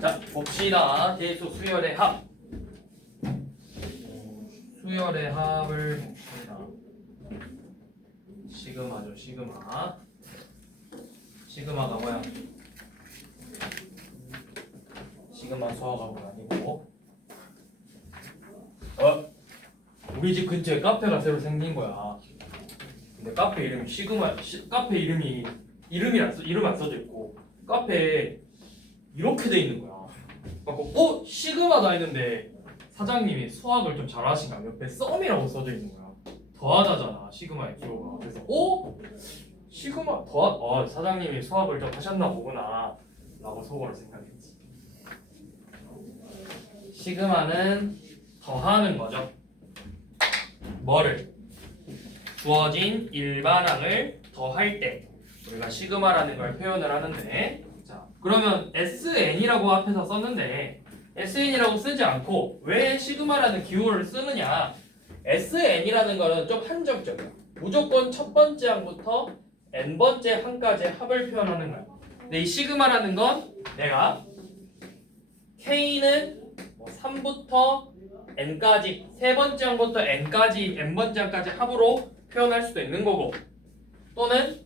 자, 봅시다. 대수 수열의 합. 수열의 합을 봅시다. 시그마죠, 시그마. 시그마가 뭐야? 시그마 수학하고는 아니고. 우리 집 근처에 카페가 새로 생긴 거야. 근데 카페 이름이 시그마, 카페 이름이 이름 안 써져 있고 카페에 이렇게 돼 있는 거야. 그래서 시그마다 했는데 사장님이 수학을 좀 잘하신가? 옆에 썸이라고 써져 있는 거야. 더하다잖아 시그마의 기호가. 그래서 시그마 사장님이 수학을 좀 하셨나 보구나 라고 속으로 생각했지. 시그마는 더하는 거죠. 뭐를? 주어진 일반항을 더할 때 우리가 시그마라는 걸 표현을 하는데, 자 그러면 SN이라고 앞에서 썼는데 SN이라고 쓰지 않고 왜 시그마라는 기호를 쓰느냐? SN이라는 거는 좀 한정적이야. 무조건 첫 번째 항부터 n번째 항까지의 합을 표현하는 거야. 근데 이 시그마라는 건 내가 K는 3부터 n까지 세 번째 항부터 n까지 n번째 항까지 합으로 표현할 수도 있는 거고, 또는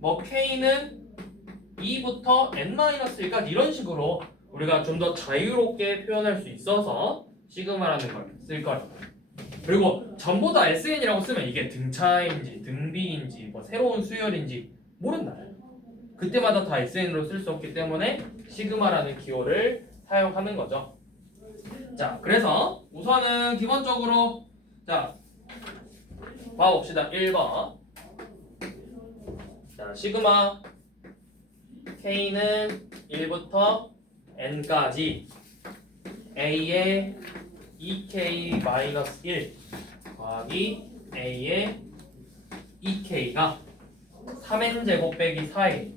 K는 2부터 n-1까지 이런 식으로 우리가 좀 더 자유롭게 표현할 수 있어서 시그마라는 걸 쓸 거예요. 그리고 전부 다 SN이라고 쓰면 이게 등차인지 등비인지 새로운 수열인지 모른다. 그때마다 다 SN으로 쓸 수 없기 때문에 시그마라는 기호를 사용하는 거죠. 자, 그래서 우선은 기본적으로 자 봐봅시다. 1번. 자, 시그마 K는 1부터 n까지 A의 2K-1 더하기 A의 2K가 3n제곱 빼기 4에.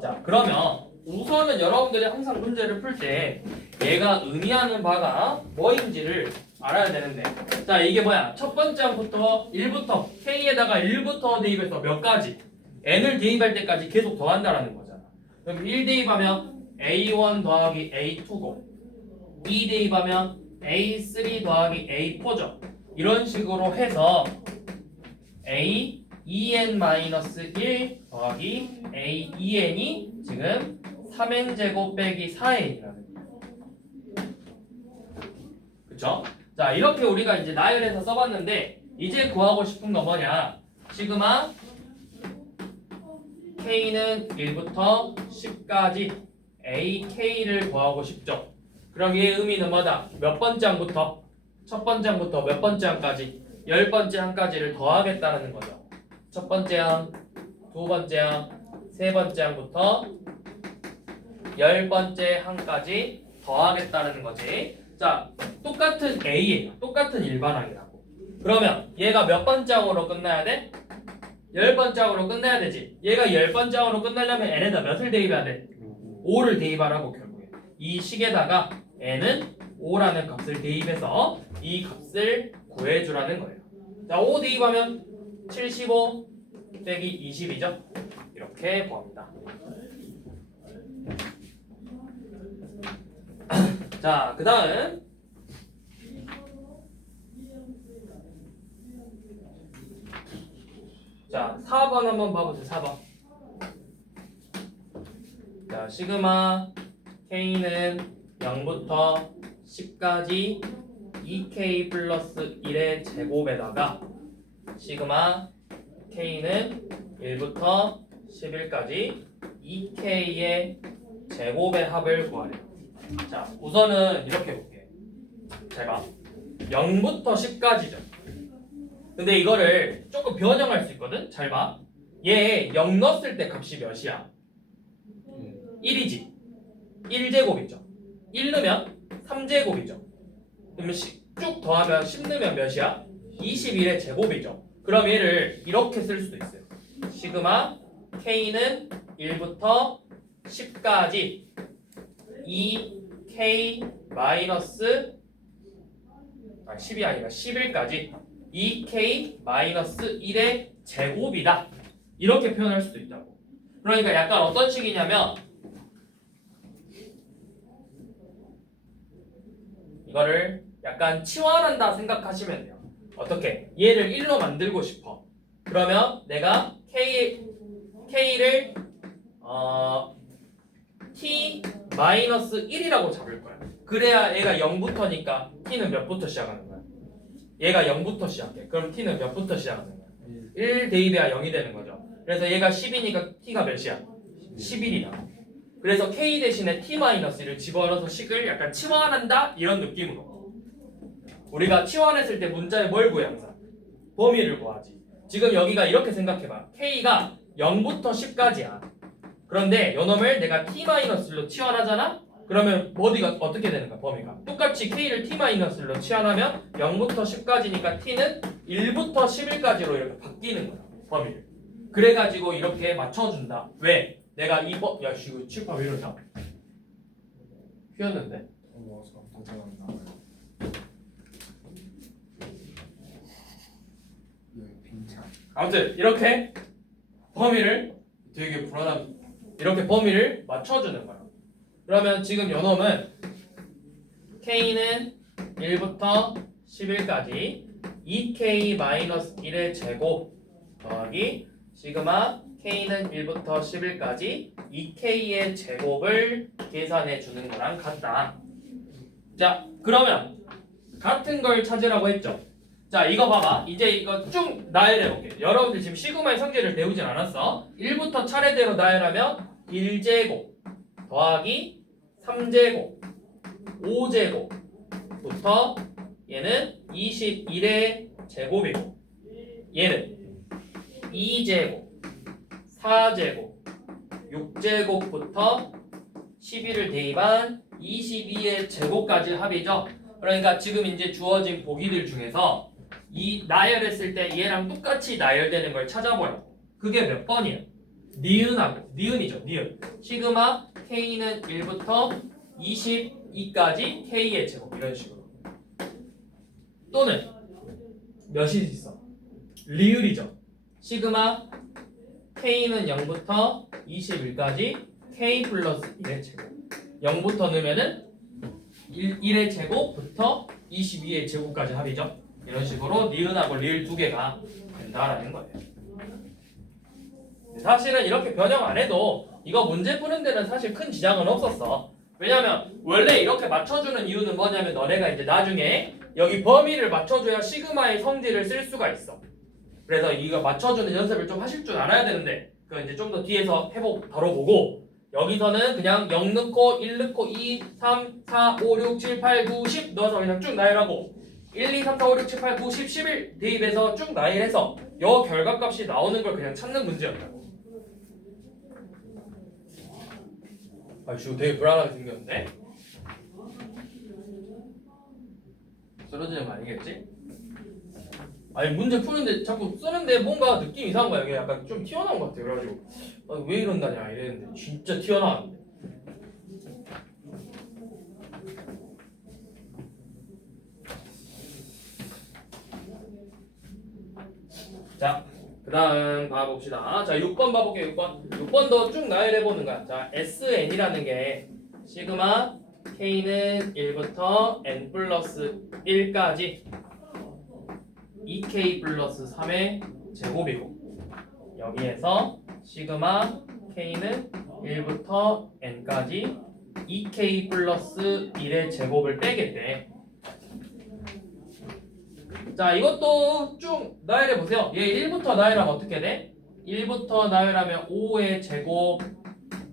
자, 그러면 우선은 여러분들이 항상 문제를 풀 때 얘가 의미하는 바가 뭐인지를 알아야 되는데, 자 이게 뭐야? 첫 번째 항부터 1부터 K에다가 1부터 대입해서 몇 가지 n을 대입할 때까지 계속 더한다라는 거잖아. 그럼 1 대입하면 A1 더하기 A2고 2 대입하면 A3 더하기 A4죠. 이런 식으로 해서 A 2n-1 더하기 A 2n이 지금 3n제곱 빼기 4n이라는 거예요. 그쵸? 자, 이렇게 우리가 이제 나열해서 써봤는데, 이제 구하고 싶은 거 뭐냐? 시그마 K는 1부터 10까지 AK를 구하고 싶죠. 그럼 얘의 의미는 뭐다? 몇 번째 항부터? 첫 번째 항부터 몇 번째 항까지? 10번째 항까지를 더하겠다는 거죠. 첫 번째 항, 두 번째 항, 세 번째 항부터 10번째 항까지 더하겠다는 거지. 자, 똑같은 A예요. 똑같은 일반항이라고. 그러면 얘가 몇 번째 항으로 끝나야 돼? 10번째 항으로 끝나야 되지. 얘가 10번째 항으로 끝나려면 n에다 몇을 대입해야 돼? 5를 대입하라고. 결국에 이 식에다가 n은 5라는 값을 대입해서 이 값을 구해주라는 거예요. 자, 5 대입하면 75 빼기 20이죠. 이렇게 구합니다. 자, 그 다음 자 4번 한번 봐보세요. 4번. 자, 시그마 K는 0부터 10까지 2K 플러스 1의 제곱에다가 시그마 K는 1부터 11까지 2K의 제곱의 합을 구하래요. 자, 우선은 이렇게 볼게요. 잘 봐. 0부터 10까지죠. 근데 이거를 조금 변형할 수 있거든? 잘 봐. 얘 0 넣었을 때 값이 몇이야? 1이지. 1제곱이죠. 1 넣으면 3제곱이죠. 그러면 쭉 더하면 10 넣으면 몇이야? 21의 제곱이죠. 그럼 얘를 이렇게 쓸 수도 있어요. 시그마 K는 1부터 10까지 2K 마이너스 10이 아니라 11까지 2K 마이너스 1의 제곱이다. 이렇게 표현할 수도 있다고. 그러니까 약간 어떤 식이냐면 이거를 약간 치환한다 생각하시면 돼요. 어떻게? 얘를 1로 만들고 싶어. 그러면 내가 K를 T-1이라고 잡을 거야. 그래야 얘가 0부터니까 T는 몇부터 시작하는 거야? 얘가 0부터 시작해. 그럼 T는 몇부터 시작하는 거야? 1 대입해야 0이 되는 거죠. 그래서 얘가 10이니까 T가 몇이야? 11이다. 그래서 K 대신에 T-1을 집어넣어서 식을 약간 치환한다? 이런 느낌으로. 우리가 치환했을 때 문자에 뭘 구해 항상? 범위를 구하지. 지금 여기가 이렇게 생각해봐. K가 0부터 10까지야. 그런데 요놈을 내가 T-로 치환하잖아? 그러면 어디가 어떻게 되는가 범위가? 똑같이 K를 T-로 치환하면 0부터 10까지니까 T는 1부터 11까지로 이렇게 바뀌는 거야. 범위를. 그래가지고 이렇게 맞춰준다. 왜? 내가 야 이거 칠판 왜 이러냐? 휘었는데? 아무튼 이렇게 범위를 되게 불안한 이렇게 범위를 맞춰주는 거야. 그러면 지금 요놈은 K는 1부터 11까지 2K-1의 제곱 더하기 시그마 K는 1부터 11까지 2K의 제곱을 계산해 주는 거랑 같다. 자, 그러면 같은 걸 찾으라고 했죠. 자, 이거 봐봐. 이제 이거 쭉 나열해 볼게. 여러분들 지금 시그마의 성질을 배우진 않았어. 1부터 차례대로 나열하면 1제곱 더하기 3제곱 5제곱부터 얘는 21의 제곱이고 얘는 2제곱 4제곱 6제곱부터 11을 대입한 22의 제곱까지 합이죠. 그러니까 지금 이제 주어진 보기들 중에서 이 나열했을 때 얘랑 똑같이 나열되는 걸 찾아보라고. 그게 몇 번이야? 니은이죠. 니은. 시그마 K는 1부터 22까지 K의 제곱 이런 식으로. 또는 몇이 있어? 리을이죠. 시그마 K는 0부터 21까지 K 플러스 1의 제곱. 0부터 넣으면은 1의 제곱부터 22의 제곱까지 합이죠. 이런 식으로 니은하고 리을 두 개가 된다라는 거예요. 사실은 이렇게 변형 안 해도 이거 문제 푸는 데는 사실 큰 지장은 없었어. 왜냐면 원래 이렇게 맞춰주는 이유는 뭐냐면 너네가 이제 나중에 여기 범위를 맞춰줘야 시그마의 성질을 쓸 수가 있어. 그래서 이거 맞춰주는 연습을 좀 하실 줄 알아야 되는데 그 이제 좀 더 뒤에서 다뤄보고 여기서는 그냥 0 넣고 1 넣고 2, 3, 4, 5, 6, 7, 8, 9, 10 넣어서 그냥 쭉 나열하고 1, 2, 3, 4, 5, 6, 7, 8, 9, 10, 11 대입해서 쭉 나열해서 요 결과값이 나오는 걸 그냥 찾는 문제였다고. 아, 지금 되게 불안하게 생겼는데? 쓰러지는 거 아니겠지? 아니 문제 푸는데 자꾸 쓰는데 뭔가 느낌 이상한 거야. 이게 약간 좀 튀어나온 것 같아. 그래가지고 왜 이런다냐 이랬는데 진짜 튀어나왔는데. 자, 그 다음 봐봅시다. 자, 6번 봐볼게요. 6번도 쭉 나열해보는 거야. 자, SN이라는 게 시그마 K는 1부터 N 플러스 1까지 2K 플러스 3의 제곱이고 여기에서 시그마 K는 1부터 N까지 2K 플러스 1의 제곱을 빼겠대. 자, 이것도 쭉 나열해보세요. 얘 1부터 나열하면 어떻게 돼? 1부터 나열하면 5의 제곱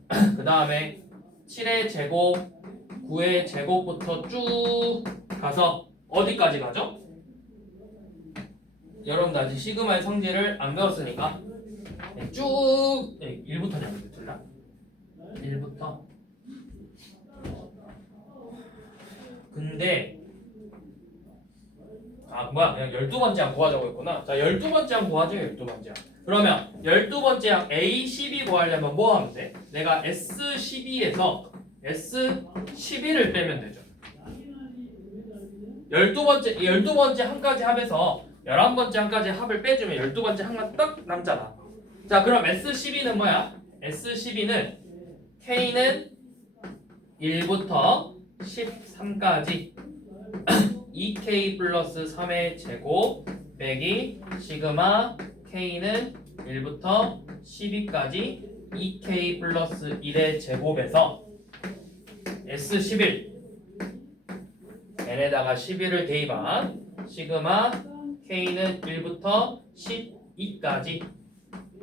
그 다음에 7의 제곱 9의 제곱부터 쭉 가서 어디까지 가죠? 여러분들 아직 시그마의 성질을 안 배웠으니까 쭉 1부터냐 틀라 1부터 근데 그냥 12번째 항 구하자고 했구나. 자, 12번째 항 구하죠. 12번째 항. 그러면 12번째 항 A12 구하려면 뭐 하면 돼? 내가 S12에서 S11을 빼면 되죠. 12번째 항까지 합해서 11번째 항까지 합을 빼주면 12번째 항만 딱 남잖아. 자, 그럼 S12는 뭐야? S12는 K는 1부터 13까지 2K 플러스 3의 제곱 빼기 시그마 K는 1부터 12까지 2K 플러스 1의 제곱에서 S11 n에다가 11을 대입한 시그마 K는 1부터 12까지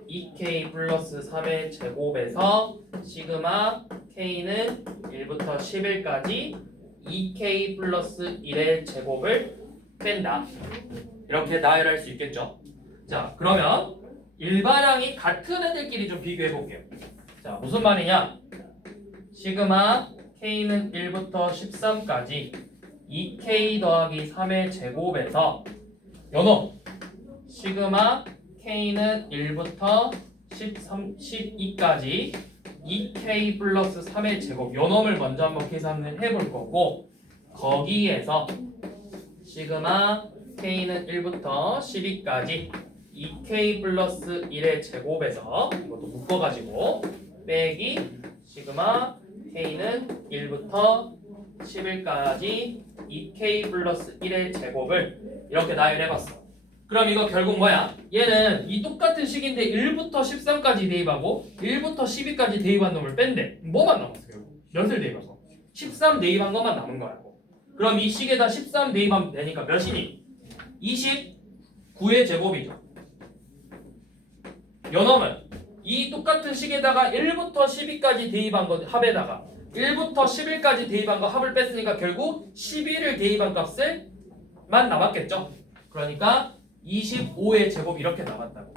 2K 플러스 3의 제곱에서 시그마 K는 1부터 11까지 2K 플러스 1의 제곱을 뺀다. 이렇게 나열할 수 있겠죠. 자, 그러면 일반항이 같은 애들끼리 좀 비교해 볼게요. 자, 무슨 말이냐? 시그마 K는 1부터 13까지 2K 더하기 3의 제곱에서 요놈 시그마 K는 1부터 12까지 2K 플러스 3의 제곱 요놈을 먼저 한번 계산을 해볼 거고 거기에서 시그마 K는 1부터 12까지 2K 플러스 1의 제곱에서 이것도 묶어가지고 빼기 시그마 K는 1부터 11까지 2K 플러스 1의 제곱을 이렇게 나열해봤어. 그럼 이거 결국 뭐야? 얘는 이 똑같은 식인데 1부터 13까지 대입하고 1부터 12까지 대입한 놈을 뺀대. 뭐만 남았어 결국? 몇을 대입해서? 13 대입한 것만 남은 거라고. 그럼 이 식에다 13 대입하면 되니까 몇이니? 29의 제곱이죠. 요놈은 이 똑같은 식에다가 1부터 12까지 대입한 거 합에다가 1부터 11까지 대입한 거 합을 뺐으니까 결국 11을 대입한 값을만 남았겠죠. 그러니까 25의 제곱 이렇게 남았다고.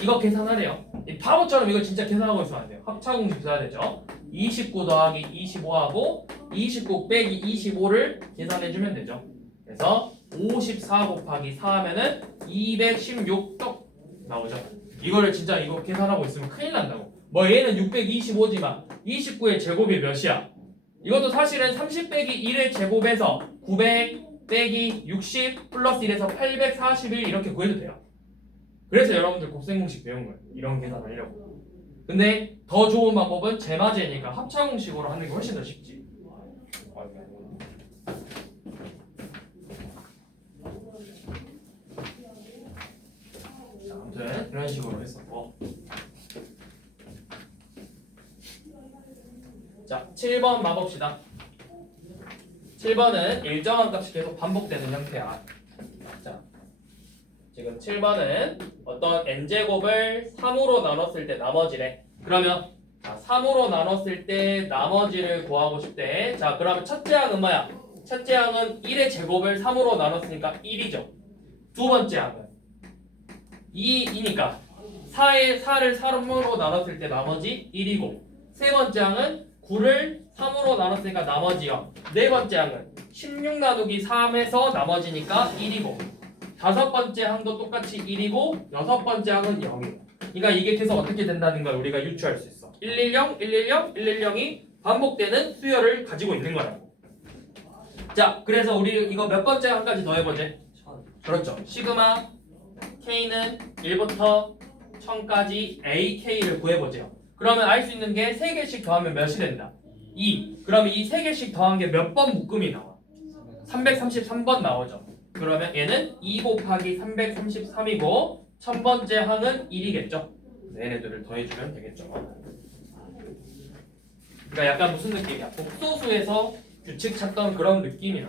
이거 계산하래요. 이 바보처럼 이거 진짜 계산하고 있으면 안 돼요. 합차공식 써야 되죠. 29 더하기 25하고 29 빼기 25를 계산해주면 되죠. 그래서 54 곱하기 4 하면은 216 똑 나오죠. 이거를 진짜 이거 계산하고 있으면 큰일 난다고. 뭐 얘는 625지만 29의 제곱이 몇이야? 이것도 사실은 30 빼기 1의 제곱에서 900 빼기 60 플러스 1에서 841 이렇게 구해도 돼요. 그래서 여러분들 곱셈공식 배운 거예요. 이런 계산하려고. 근데 더 좋은 방법은 제마제니까 합차공식으로 하는 게 훨씬 더 쉽지. 자, 아무튼 이런 식으로 했었고. 자, 7번 봐봅시다. 7번은 일정한 값이 계속 반복되는 형태야. 자, 지금 7번은 어떤 n제곱을 3으로 나눴을 때 나머지래. 그러면 자, 3으로 나눴을 때 나머지를 구하고 싶대. 자, 그러면 첫째 항은 뭐야? 첫째 항은 1의 제곱을 3으로 나눴으니까 1이죠. 두 번째 항은 2이니까 4를 3으로 나눴을 때 나머지 1이고 세 번째 항은 9를 3으로 나눴으니까 나머지 0. 네 번째 항은 16 나누기 3에서 나머지니까 1이고 다섯 번째 항도 똑같이 1이고 여섯 번째 항은 0이고 그러니까 이게 계속 어떻게 된다는 걸 우리가 유추할 수 있어. 110, 110, 110이 반복되는 수열을 가지고 있는 거라고. 자, 그래서 우리 이거 몇 번째 항까지 더 해보지? 그렇죠. 시그마 K는 1부터 1000까지 AK를 구해보죠. 그러면 알 수 있는 게 3개씩 더하면 몇이 된다? 2. 그럼 이 3개씩 더한 게 몇 번 묶음이 나와? 333번 나오죠. 그러면 얘는 2 곱하기 333이고 1000번째 항은 1이겠죠. 얘네들을 더해주면 되겠죠. 그러니까 약간 무슨 느낌이야? 복소수에서 규칙 찾던 그런 느낌이야.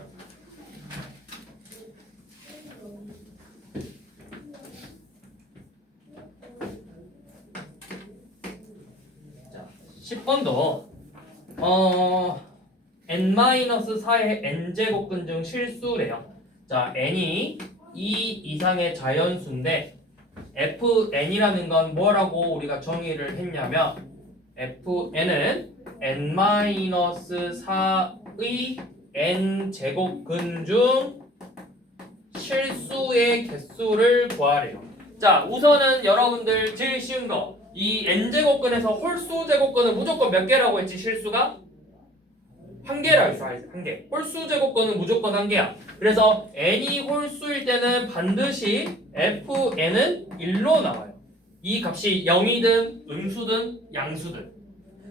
자, 10번도 n-4의 n제곱근 중 실수래요. 자, n이 2 이상의 자연수인데 fn이라는 건 뭐라고 우리가 정의를 했냐면 fn은 n-4의 n제곱근 중 실수의 개수를 구하래요. 자, 우선은 여러분들 제일 쉬운 거 이 n제곱근에서 홀수 제곱근은 무조건 몇 개라고 했지? 실수가? 한 개라고 했어. 한 개. 홀수 제곱근은 무조건 한 개야. 그래서 n이 홀수일 때는 반드시 fn은 1로 나와요. 이 값이 0이든 음수든 양수든.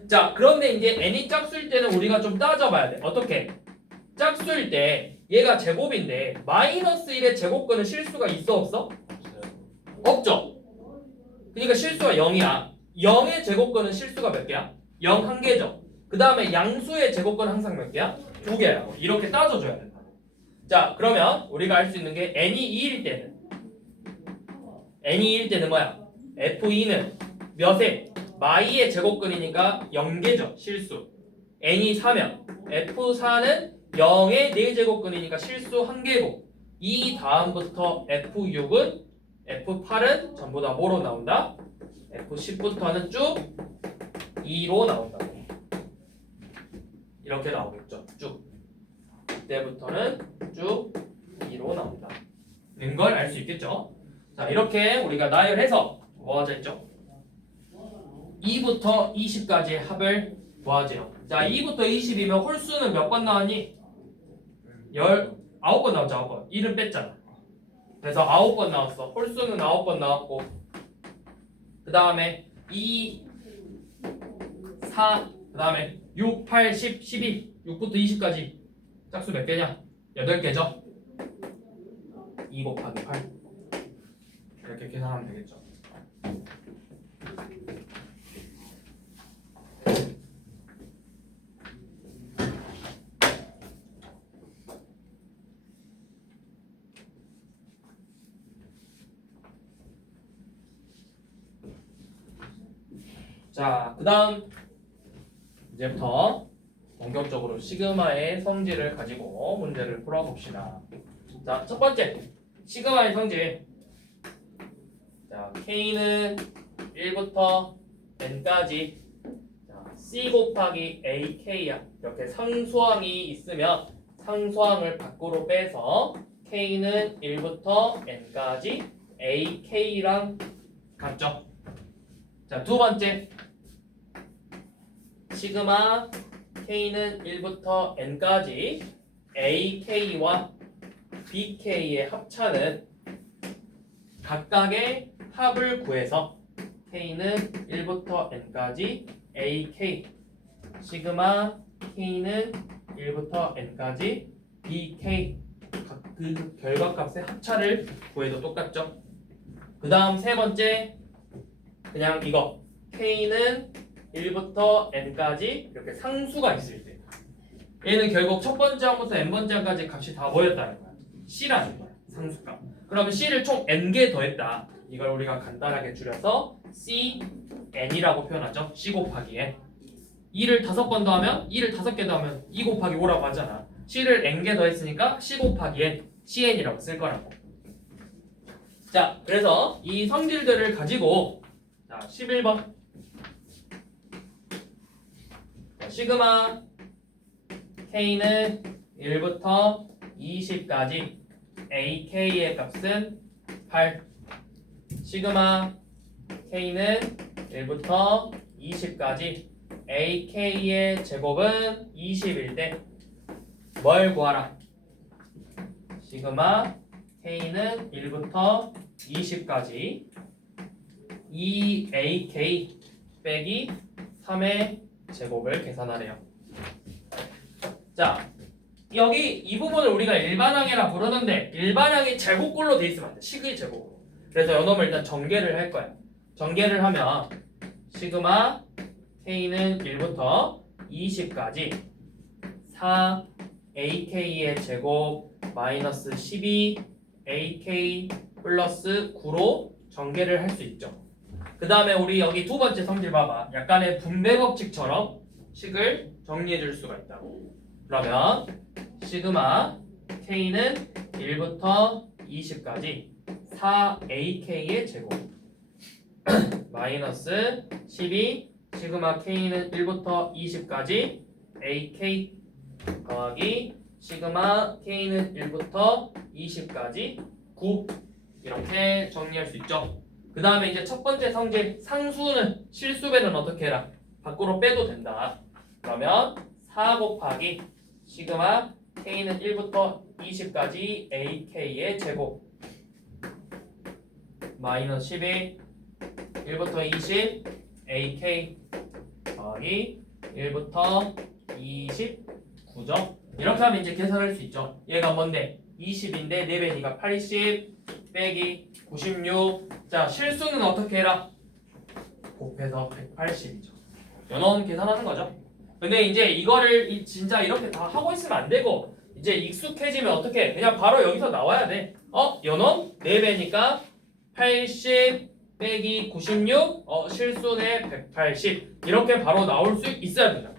자, 그런데 이제 n이 짝수일 때는 우리가 좀 따져봐야 돼. 어떻게? 짝수일 때 얘가 제곱인데 마이너스 1의 제곱근은 실수가 있어 없어? 없죠. 그러니까 실수가 0이야. 0의 제곱근은 실수가 몇 개야? 0 한 개죠. 그 다음에 양수의 제곱근 항상 몇 개야? 2개라고. 이렇게 따져줘야 된다. 자, 그러면 우리가 알 수 있는 게 n이 2일 때는 뭐야? f2는 몇에? 마이의 제곱근이니까 0개죠. 실수. n이 4면 f4는 0의 4제곱근이니까 실수 1개고 이 다음부터 f6은 f8은 전부 다 뭐로 나온다? f10부터는 쭉 2로 나온다고. 이렇게 나오겠죠. 쭉. 이때부터는 쭉 2로 나온다. 는 걸 알 수 있겠죠. 자, 이렇게 우리가 나열해서 뭐 하자 했죠? 2부터 20까지의 합을 구하죠. 자, 2부터 20이면 홀수는 몇 번 나왔니? 9번 나왔죠. 9번. 1은 뺐잖아. 그래서 9번 나왔어. 홀수는 9번 나왔고 그 다음에 2, 4, 그 다음에 6, 8, 10, 12 6부터 20까지 짝수 몇 개냐? 8개죠? 2 곱하기 8 이렇게 계산하면 되겠죠. 자, 그 다음 이제부터 본격적으로 시그마의 성질을 가지고 문제를 풀어봅시다. 자, 첫 번째 시그마의 성질. 자, K는 1부터 N까지 C 곱하기 AK야. 이렇게 상수항이 있으면 상수항을 밖으로 빼서 K는 1부터 N까지 AK랑 같죠. 자, 두 번째 시그마 K는 1부터 N까지 AK와 BK의 합차는 각각의 합을 구해서 K는 1부터 N까지 AK 시그마 K는 1부터 N까지 BK 그 결과값의 합차를 구해도 똑같죠. 그 다음 세 번째 그냥 이거 K는 1부터 N까지 이렇게 상수가 있을 때 얘는 결국 첫 번째 항부터 N번째 항까지 값이 다 모였다는 거야. C라는 거야. 상수값. 그러면 C를 총 N개 더했다. 이걸 우리가 간단하게 줄여서 C, N이라고 표현하죠. C 곱하기 N. 2를 5번 더하면 2를 5개 더하면 2 곱하기 5라고 하잖아. C를 N개 더했으니까 C 곱하기 N, CN이라고 쓸 거라고. 자, 그래서 이 성질들을 가지고 자, 11번 시그마 K는 1부터 20까지 AK의 값은 8 시그마 K는 1부터 20까지 AK의 제곱은 20일 때 뭘 구하라? 시그마 K는 1부터 20까지 2AK 빼기 3의 제곱을 계산하래요. 자, 여기 이 부분을 우리가 일반항이라 부르는데 일반항이 제곱꼴로 돼 있으면 안 돼. 식의 제곱으로. 그래서 이놈을 일단 전개를 할 거야. 전개를 하면 시그마 K는 1부터 20까지 4AK의 제곱 마이너스 12AK 플러스 9로 전개를 할 수 있죠. 그 다음에 우리 여기 두 번째 성질 봐봐. 약간의 분배 법칙처럼 식을 정리해 줄 수가 있다고. 그러면 시그마 K는 1부터 20까지 4AK의 제곱 마이너스 12 시그마 K는 1부터 20까지 AK 더하기 시그마 K는 1부터 20까지 9 이렇게 정리할 수 있죠. 그 다음에 이제 첫 번째 성질 상수는 실수배는 어떻게 해라? 밖으로 빼도 된다. 그러면 4 곱하기 시그마 K는 1부터 20까지 AK의 제곱 마이너스 11 1부터 20 AK 더하기 1부터 29죠. 이렇게 하면 이제 계산할 수 있죠. 얘가 뭔데? 20인데 4배니까 80 빼기 96. 자, 실수는 어떻게 해라? 곱해서 180이죠. 요놈 계산하는 거죠. 근데 이제 이거를 진짜 이렇게 다 하고 있으면 안 되고 이제 익숙해지면 어떻게? 그냥 바로 여기서 나와야 돼. 요놈 4배니까 80 빼기 96 실수네 180 이렇게 바로 나올 수 있어야 된다고.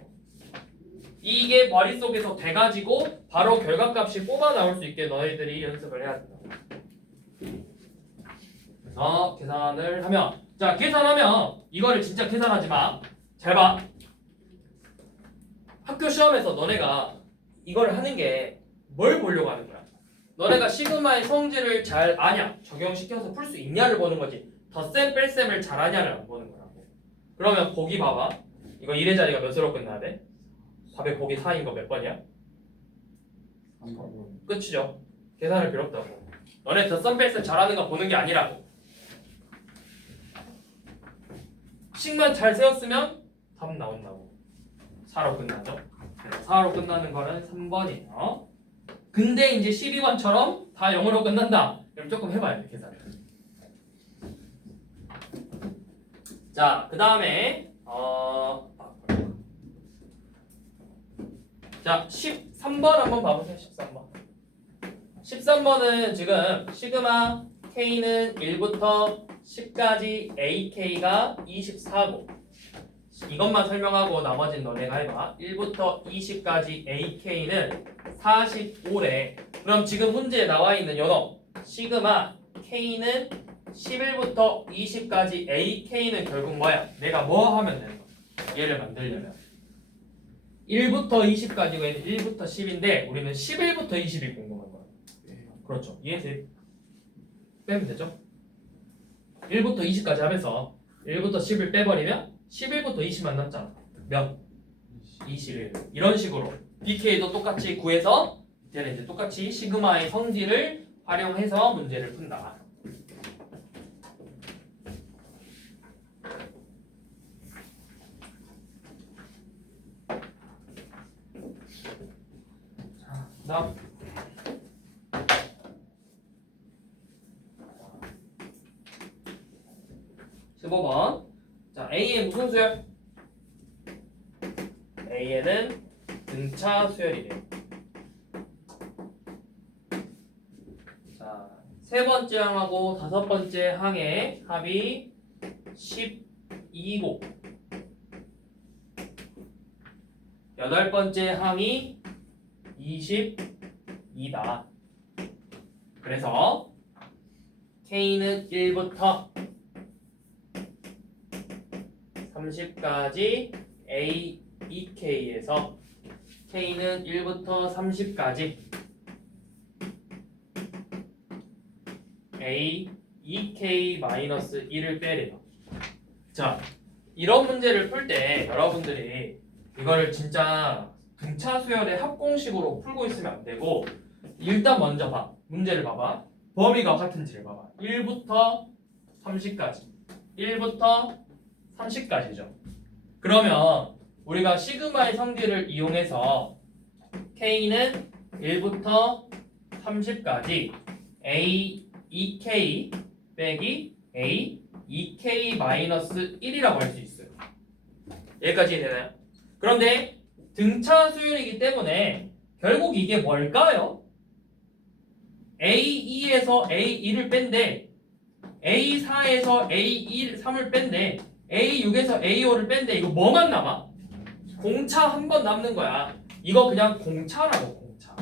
이게 머릿속에서 돼가지고 바로 결과값이 뽑아 나올 수 있게 너희들이 연습을 해야 된다고. 그래서 계산을 하면 자 계산하면 이거를 진짜 계산하지 마. 잘 봐. 학교 시험에서 너네가 이걸 하는 게 뭘 보려고 하는 거야? 너네가 시그마의 성질을 잘 아냐? 적용시켜서 풀 수 있냐를 보는 거지. 덧셈 뺄셈을 잘 아냐를 안 보는 거라고. 그러면 보기 봐봐. 이거 1의 자리가 몇으로 끝나야 돼? 답의 보기 4인 거 몇 번이야? 3번. 끝이죠. 계산할 필요 없다고. 너네 덧셈 뺄셈 잘하는 거 보는 게 아니라고. 식만 잘 세웠으면 답 나온다고. 4로 끝나죠. 4로 끝나는 거는 3번이에요. 근데 이제 12번처럼 다 0으로 끝난다. 그럼 조금 해봐야 돼, 계산을. 자, 그 다음에 자, 13번 한번 봐보세요. 13번. 13번은 지금 시그마 K는 1부터 10까지 AK가 24고 이것만 설명하고 나머지는 너네가 해봐. 1부터 20까지 AK는 45래. 그럼 지금 문제에 나와 있는 요놈 시그마 K는 11부터 20까지 AK는 결국 뭐야? 내가 뭐 하면 되는 거야? 얘를 만들려면 1부터 20까지가 있는 1부터 10인데 우리는 11부터 20이 궁금한 거야. 그렇죠. 이해돼? 빼면 되죠? 1부터 20까지 하면서 1부터 10을 빼버리면 11부터 20만 남잖아. 몇? 21. 이런 식으로 BK도 똑같이 구해서 얘는 이제 똑같이 시그마의 성질을 활용해서 문제를 푼다. 자, 그다음 15번. 자, A의 무슨 수열? A에는 등차 수열이래요. 자, 세 번째 항하고 다섯 번째 항의 합이 12고 여덟 번째 항이 22다. 그래서 K는 1부터 30까지 A, EK에서 K는 1부터 30까지 A, EK-1을 빼래요. 자, 이런 문제를 풀 때 여러분들이 이거를 진짜 등차 수열의 합공식으로 풀고 있으면 안 되고 일단 먼저 봐. 문제를 봐봐. 범위가 같은지를 봐봐. 1부터 30까지 1부터 30까지죠. 그러면 우리가 시그마의 성질을 이용해서 K는 1부터 30까지 A, EK 빼기 A, EK-1이라고 할 수 있어요. 여기까지 되나요? 그런데 등차 수열이기 때문에 결국 이게 뭘까요? A2에서 A1을 뺀대 A4에서 A3을 뺀대 A6에서 A5를 뺀대. 이거 뭐만 남아? 공차 한 번 남는 거야. 이거 그냥 공차라고. 공차.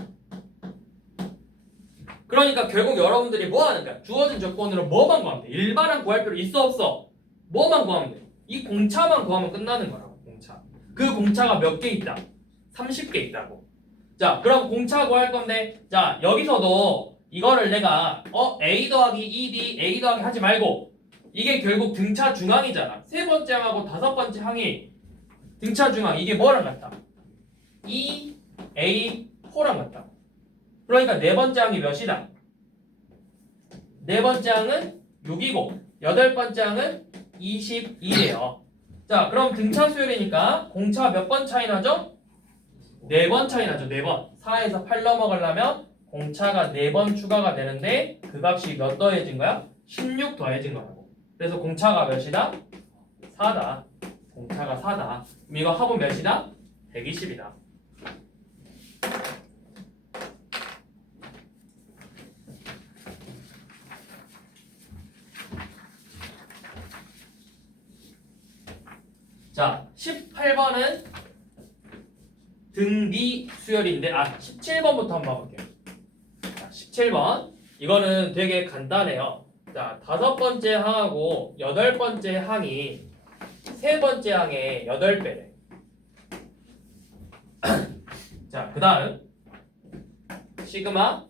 그러니까 결국 여러분들이 뭐 하는 거야? 주어진 조건으로 뭐만 구하면 돼? 일반항 구할 필요 있어 없어? 뭐만 구하면 돼? 이 공차만 구하면 끝나는 거라고. 공차. 그 공차가 몇 개 있다? 30개 있다고. 자, 그럼 공차 구할 건데 자, 여기서도 이거를 내가 A 더하기 ED A 더하기 하지 말고 이게 결국 등차 중앙이잖아. 세 번째 항하고 다섯 번째 항이 등차 중앙. 이게 뭐랑 같다? EA4랑 같다. 그러니까 네 번째 항이 몇이다? 네 번째 항은 6이고 여덟 번째 항은 22예요. 자, 그럼 등차 수열이니까 공차 몇 번 차이 나죠? 4번 차이 나죠. 4번. 4에서 8 넘어가려면 공차가 4번 추가가 되는데 그 값이 몇 더해진 거야? 16 더해진 거라고. 그래서 공차가 몇이다? 4다. 공차가 4다. 그럼 이거 합은 몇이다? 120이다. 자, 18번은 등비 수열인데 17번부터 한번 봐볼게요. 자, 17번 이거는 되게 간단해요. 자, 5번째 항하고 8번째 항이 3번째 항의 8배래. 자, 그 다음 시그마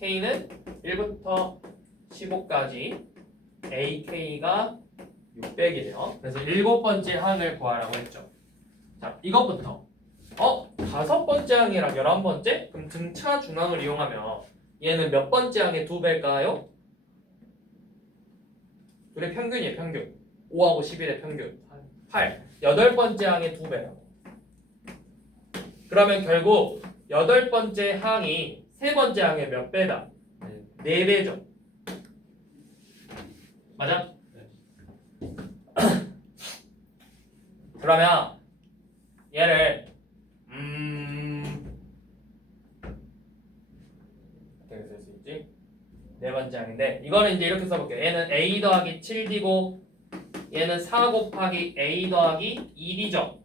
K는 1부터 15까지 AK가 600이래요. 그래서 7번째 항을 구하라고 했죠. 자, 이것부터 5번째 항이랑 11번째? 그럼 등차 중항을 이용하면 얘는 몇 번째 항의 2배일까요? 둘의 평균이에요. 평균. 5하고 11의 평균 8. 8번째 항의 2배라고. 그러면 결국 8번째 항이 3번째 항의 몇 배다? 4배죠. 맞아? 그러면 얘를 어떻게 쓸 수 있지? 4번째 항인데 이거는 이제 이렇게 써볼게요. 얘는 A 더하기 7D고 얘는 4 곱하기 A 더하기 1이죠.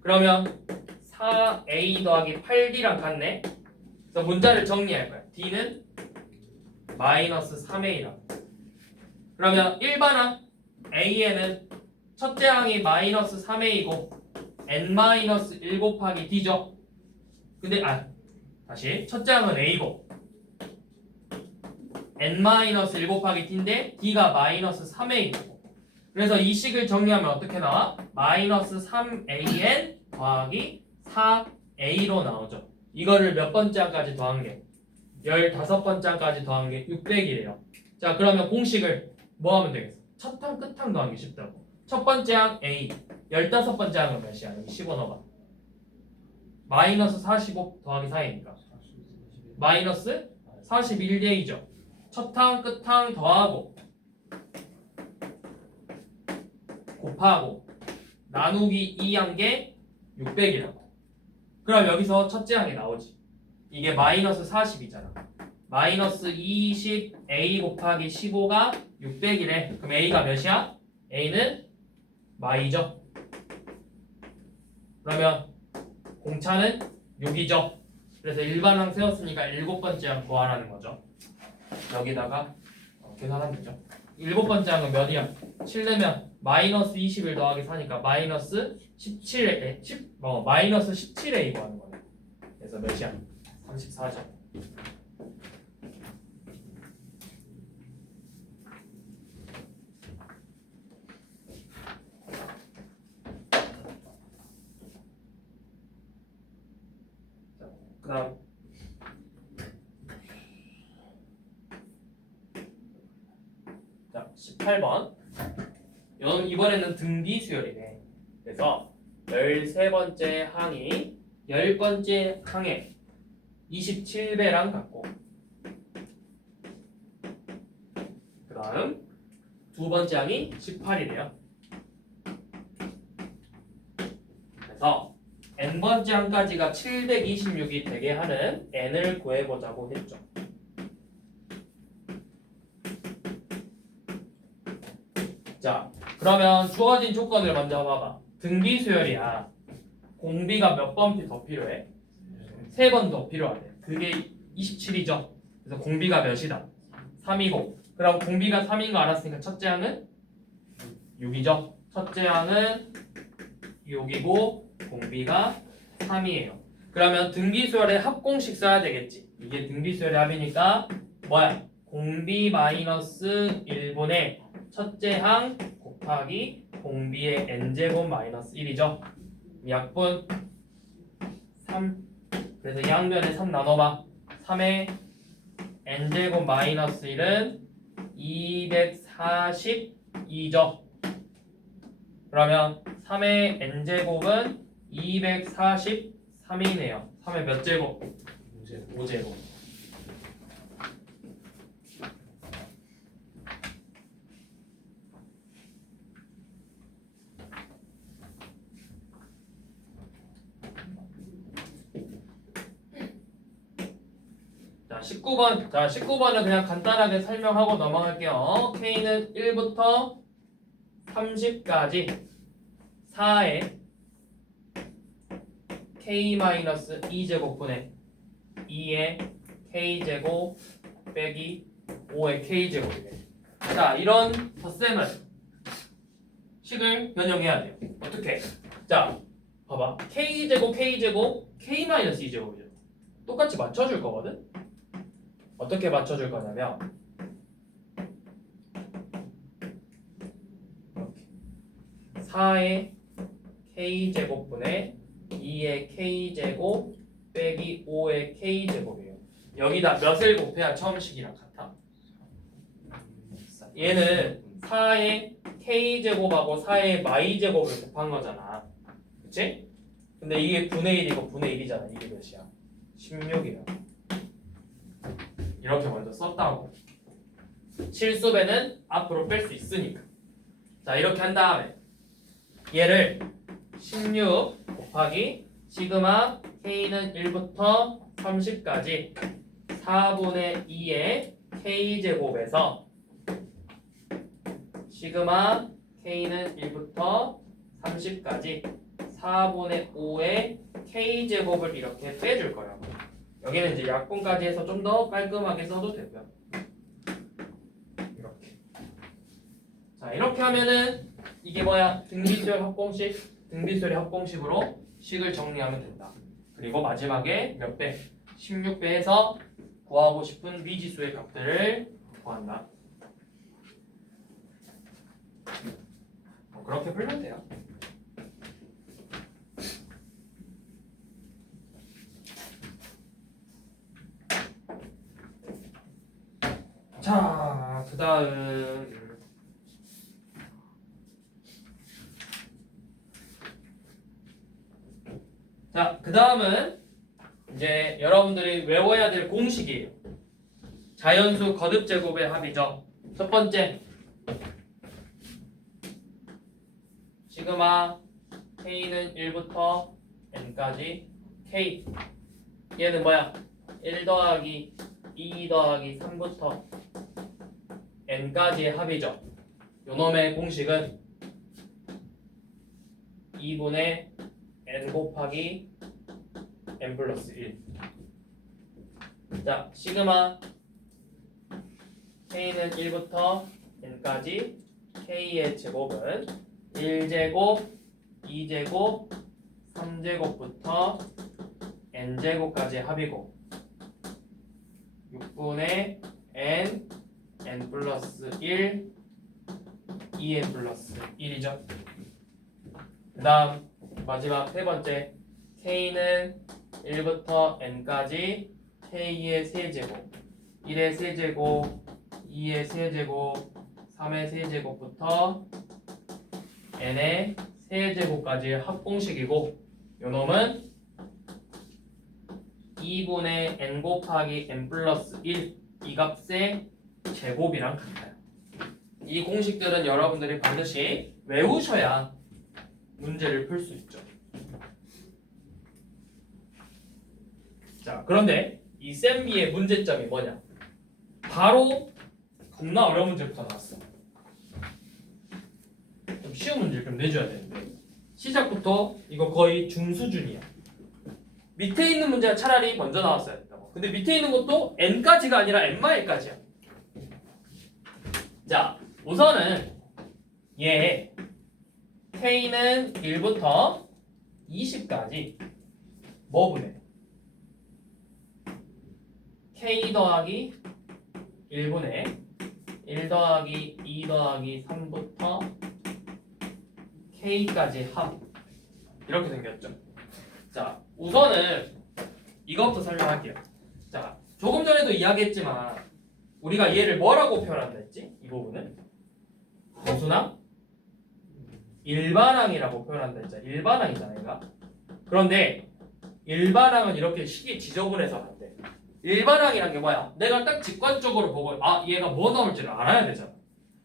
그러면 4A 더하기 8D랑 같네. 그래서 문자를 정리할 거야. D는 마이너스 3A라고. 그러면 일반항 A에는 첫째 항이 마이너스 3A이고 N-1 곱하기 D죠. 근데 다시 첫째 항은 A고 N-1 곱하기 D인데 D가 마이너스 3A고 그래서 이 식을 정리하면 어떻게 나와? 마이너스 3AN 더하기 4A로 나오죠. 이거를 몇 번째 항까지 더한 게? 15번째 항까지 더한 게 600이래요. 자, 그러면 공식을 뭐 하면 되겠어? 첫 항, 끝 항 더하기 쉽다고. 첫 번째 항 A, 15번째 항은 몇이야? 여기 15 넣어봐. 마이너스 45 더하기 4이니까 마이너스 41A죠. 첫 항, 끝 항 더하고 곱하고 나누기 2한 게 600이라고. 그럼 여기서 첫째 항이 나오지. 이게 마이너스 40이잖아. 마이너스 20A 곱하기 15가 600이래. 그럼 A가 몇이야? A는 마이죠. 그러면 공차는 6이죠. 그래서 일반항 세웠으니까 7번째 항 구하라는 거죠. 여기다가 계산하면 되죠. 7번째 항은 몇이야? 7 내면 마이너스 21 더하기 4니까 마이너스 17A, 마이너스 17A 구하는 거네. 그래서 몇이야? 34죠. 그 다음 자 18번 이번에는 등비 수열이네. 그래서 13번째 항이 10번째 항에 27배랑 같고 그 다음 두 번째 항이 18이래요. 그래서 n번째 항까지가 726이 되게 하는 n을 구해보자고 했죠. 자, 그러면 주어진 조건을 먼저 봐봐. 등비 수열이야. 공비가 몇 번 더 필요해? 3번 더 필요하대. 그게 27이죠. 그래서 공비가 몇이다? 3이고. 그럼 공비가 3인 거 알았으니까 첫째 항은 6이죠. 첫째 항은 6이고 공비가 3이에요. 그러면 등비수열의 합공식 써야 되겠지. 이게 등비수열의 합이니까 뭐야? 공비 마이너스 1분의 첫째 항 곱하기 공비의 n제곱 마이너스 1이죠. 약분 3. 그래서 양변에 3 나눠봐. 3의 n제곱 마이너스 1은 204 242죠. 그러면 3의 n제곱은 243이네요. 3의 몇 제곱? 5제곱. 자, 19번. 자, 19번은 그냥 간단하게 설명하고 넘어갈게요. K는 1부터 30까지 4의 K-2제곱분의 2의 K제곱 빼기 5의 K제곱이네. 자, 이런 덧셈은 식을 변형해야 돼요. 어떻게? 자, 봐봐. K제곱 K-2제곱이죠. 똑같이 맞춰줄 거거든? 어떻게 맞춰줄 거냐면 이렇게 4의 K제곱분의 2의 K제곱 빼기 5의 K제곱이에요. 여기다 몇을 곱해야 처음 식이랑 같아? 얘는 4의 K제곱하고 4의 마이제곱을 곱한 거잖아. 그치? 근데 이게 분의 1이고 분의 1이잖아. 이게 몇이야? 16이야. 이렇게 먼저 썼다고. 실수배는 앞으로 뺄 수 있으니까. 자, 이렇게 한 다음에 얘를 16 곱하기 시그마 K는 1부터 30까지 4분의 2의 K제곱에서 시그마 K는 1부터 30까지 4분의 5의 K제곱을 이렇게 빼줄 거예요. 여기는 이제 약분까지 해서 좀 더 깔끔하게 써도 되고요. 이렇게. 자, 이렇게 하면은 이게 뭐야? 등비수열 합공식, 등비수열의 합공식으로 식을 정리하면 된다. 그리고 마지막에 몇 배? 16배 해서 구하고 싶은 미지수의 값들을 구한다. 그렇게 풀면 돼요. 자, 그 다음 그 다음은 이제 여러분들이 외워야 될 공식이에요. 자연수 거듭제곱의 합이죠. 첫 번째 시그마 K는 1부터 N까지 K 얘는 뭐야? 1 더하기 2 더하기 3부터 N까지의 합이죠. 요놈의 공식은 2분의 N 곱하기 N 플러스 1. 자, 시그마 K는 1부터 N까지 K의 제곱은 1제곱, 2제곱, 3제곱부터 N제곱까지의 합이고 6분의 N, N 플러스 1, 2N 플러스 1이죠. 그 다음 마지막 세 번째 K는 1부터 N까지 K의 세제곱 1의 세제곱 2의 세제곱 3의 세제곱부터 N의 세제곱까지의 합공식이고 요놈은 2분의 N 곱하기 N 플러스 1 이 값의 제곱이랑 같아요. 이 공식들은 여러분들이 반드시 외우셔야 문제를 풀 수 있죠. 자, 그런데 이 쌤비의 문제점이 뭐냐? 바로 겁나 어려운 문제부터 나왔어. 좀 쉬운 문제를 좀 내줘야 되는데 시작부터 이거 거의 중수준이야. 밑에 있는 문제가 차라리 먼저 나왔어야 했다고. 근데 밑에 있는 것도 n까지가 아니라 n-까지야. 자, 우선은 얘 k는 1부터 20까지 뭐 분해? k 더하기 1분의 1 더하기 2 더하기 3부터 k까지 합 이렇게 생겼죠. 자, 우선은 이것부터 설명할게요. 자, 조금 전에도 이야기했지만 우리가 얘를 뭐라고 표현한다 했지? 이 부분은 무수나 일반항이라고 표현한다 했잖아. 일반항이잖아, 얘가. 그런데 일반항은 이렇게 식이 지저분해서 안 돼. 일반항이란 게 뭐야? 내가 딱 직관적으로 보고 얘가 뭐 나올지를 알아야 되잖아.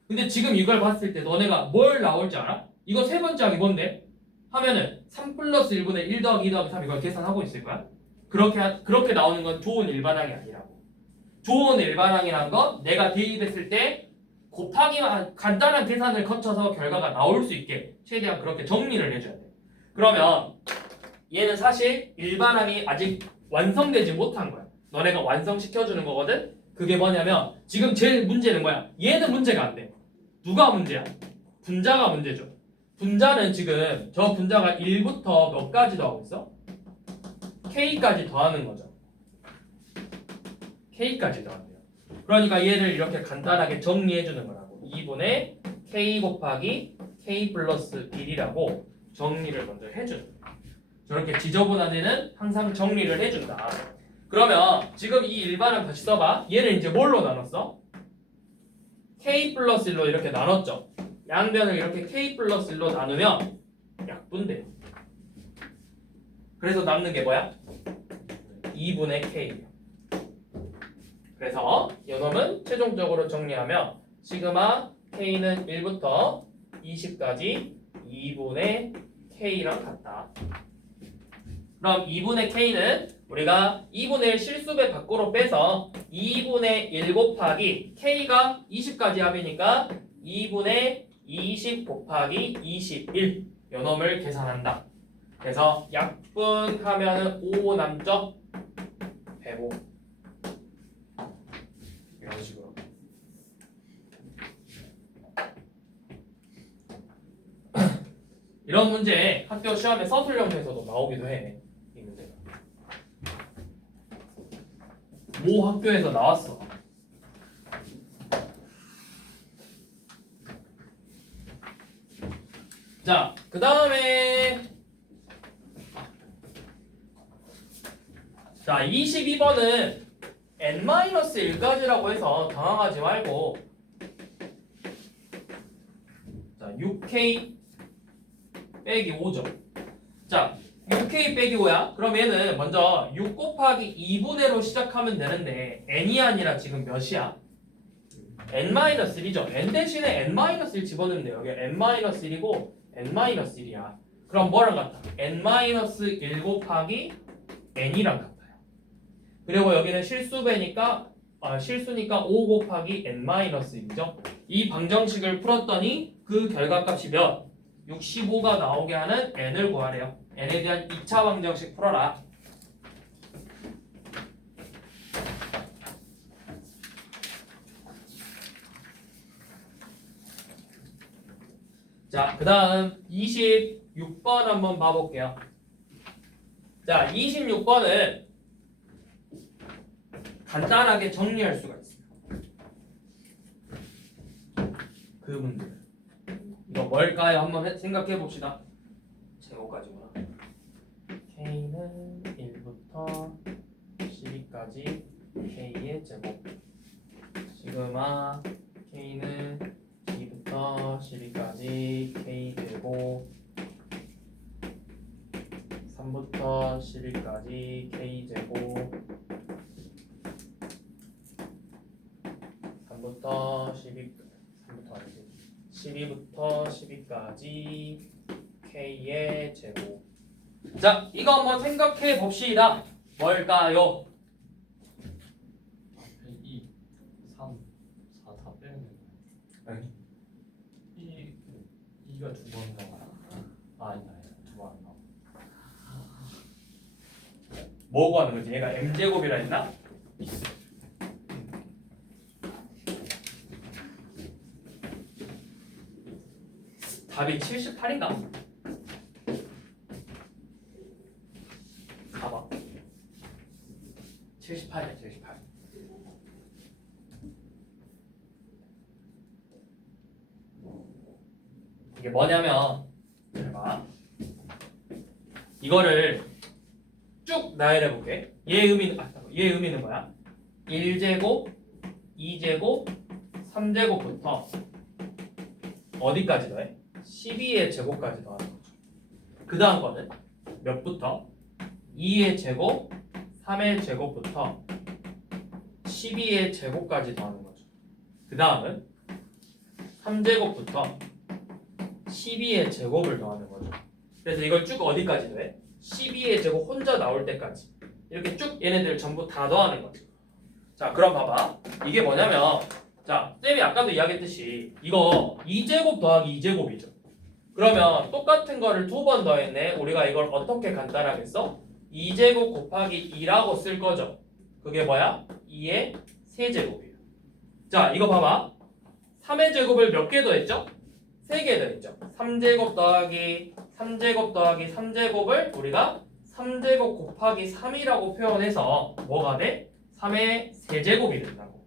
근데 지금 이걸 봤을 때 너네가 뭘 나올지 알아? 이거 세 번째 항이 뭔데? 하면은 3 플러스 1분의 1 더하기 2 더하기 3 이걸 계산하고 있을 거야? 그렇게 나오는 건 좋은 일반항이 아니라고. 좋은 일반항이란 건 내가 대입했을 때 곱하기만 간단한 계산을 거쳐서 결과가 나올 수 있게 최대한 그렇게 정리를 해줘야 돼. 그러면 얘는 사실 일반항이 아직 완성되지 못한 거야. 너네가 완성시켜주는 거거든? 그게 뭐냐면 지금 제일 문제는 뭐야? 얘는 문제가 안 돼. 누가 문제야? 분자가 문제죠. 분자는 지금 저 분자가 1부터 몇 가지 더하고 있어? K까지 더하는 거죠. K까지 더한대요. 그러니까 얘를 이렇게 간단하게 정리해 주는 거라고. 2분의 K 곱하기 K 플러스 1이라고 정리를 먼저 해주는 거야. 저렇게 지저분한 애는 항상 정리를 해준다. 그러면 지금 이 일반을 다시 써봐. 얘를 이제 뭘로 나눴어? K 플러스 1로 이렇게 나눴죠. 양변을 이렇게 K 플러스 1로 나누면 약분돼요. 그래서 남는 게 뭐야? 2분의 K예요. 그래서 이놈은 최종적으로 정리하면 시그마 K는 1부터 20까지 2분의 K랑 같다. 그럼 2분의 K는 우리가 2분의 1 실수배 밖으로 빼서 2분의 1 곱하기 K가 20까지 합이니까 2분의 20 곱하기 21 요놈을 계산한다. 그래서 약분하면은 5 남죠? 105 이런 식으로. 이런 문제 학교 시험에 서술형에서도 나오기도 해. 이 문제가. 모 학교에서 나왔어. 자, 그 다음에 자 22번은 n-1까지라고 해서 당황하지 말고 자 6k 빼기 5죠. 자 6k 빼기 5야? 그럼 얘는 먼저 6 곱하기 2분의 1로 시작하면 되는데 n이 아니라 지금 몇이야? n-1이죠. n 대신에 n-1 집어넣으면 돼요. 여기 n-1이고 n-1이야. 그럼 뭐랑 같아? n-1 곱하기 n이랑 같아요. 그리고 여기는 실수배니까 실수니까 5 곱하기 n-1이죠. 이 방정식을 풀었더니 그 결과값이 몇? 65가 나오게 하는 n을 구하래요. n에 대한 2차 방정식 풀어라. 자, 그 다음 26번 한번 봐볼게요. 자, 26번은 간단하게 정리할 수가 있어요. 그 문제를. 이거 뭘까요? 한번 생각해 봅시다. 제곱까지구나. K는 1부터 12까지 K의 제곱. 시그마 K는 2부터 12까지 K 제곱. 3부터 12까지 K 제곱. 3부터 12부터 12까지 K의 제곱. 자, 이거 한번 생각해 봅시다. 뭘까요? 2, 3, 4 다 빼면 되나요? 2가 두 번 나와요. 아니다, 두 번 안 나와. 뭐 구하는 거지? 얘가 m제곱이라 했나? 답이 78인가? 4번 78이야 78. 이게 뭐냐면 봐. 이거를 쭉 나열해 볼게. 얘 의미는 뭐야? 1제곱, 2제곱, 3제곱부터 어디까지 더해? 12의 제곱까지 더하는 거죠. 그 다음 거는 몇부터? 2의 제곱, 3의 제곱부터 12의 제곱까지 더하는 거죠. 그 다음은 3제곱부터 12의 제곱을 더하는 거죠. 그래서 이걸 쭉 어디까지 더해? 12의 제곱 혼자 나올 때까지 이렇게 쭉 얘네들 전부 다 더하는 거죠. 자, 그럼 봐봐. 이게 뭐냐면 자, 쌤이 아까도 이야기했듯이 이거 2제곱 더하기 2제곱이죠. 그러면 똑같은 거를 두 번 더했네. 우리가 이걸 어떻게 간단하게 써? 2제곱 곱하기 2라고 쓸 거죠. 그게 뭐야? 2의 세제곱이에요. 자, 이거 봐봐. 3의 제곱을 몇 개 더했죠? 3개 더했죠. 3제곱 더하기 3제곱 더하기 3제곱을 우리가 3제곱 곱하기 3이라고 표현해서 뭐가 돼? 3의 세제곱이 된다고.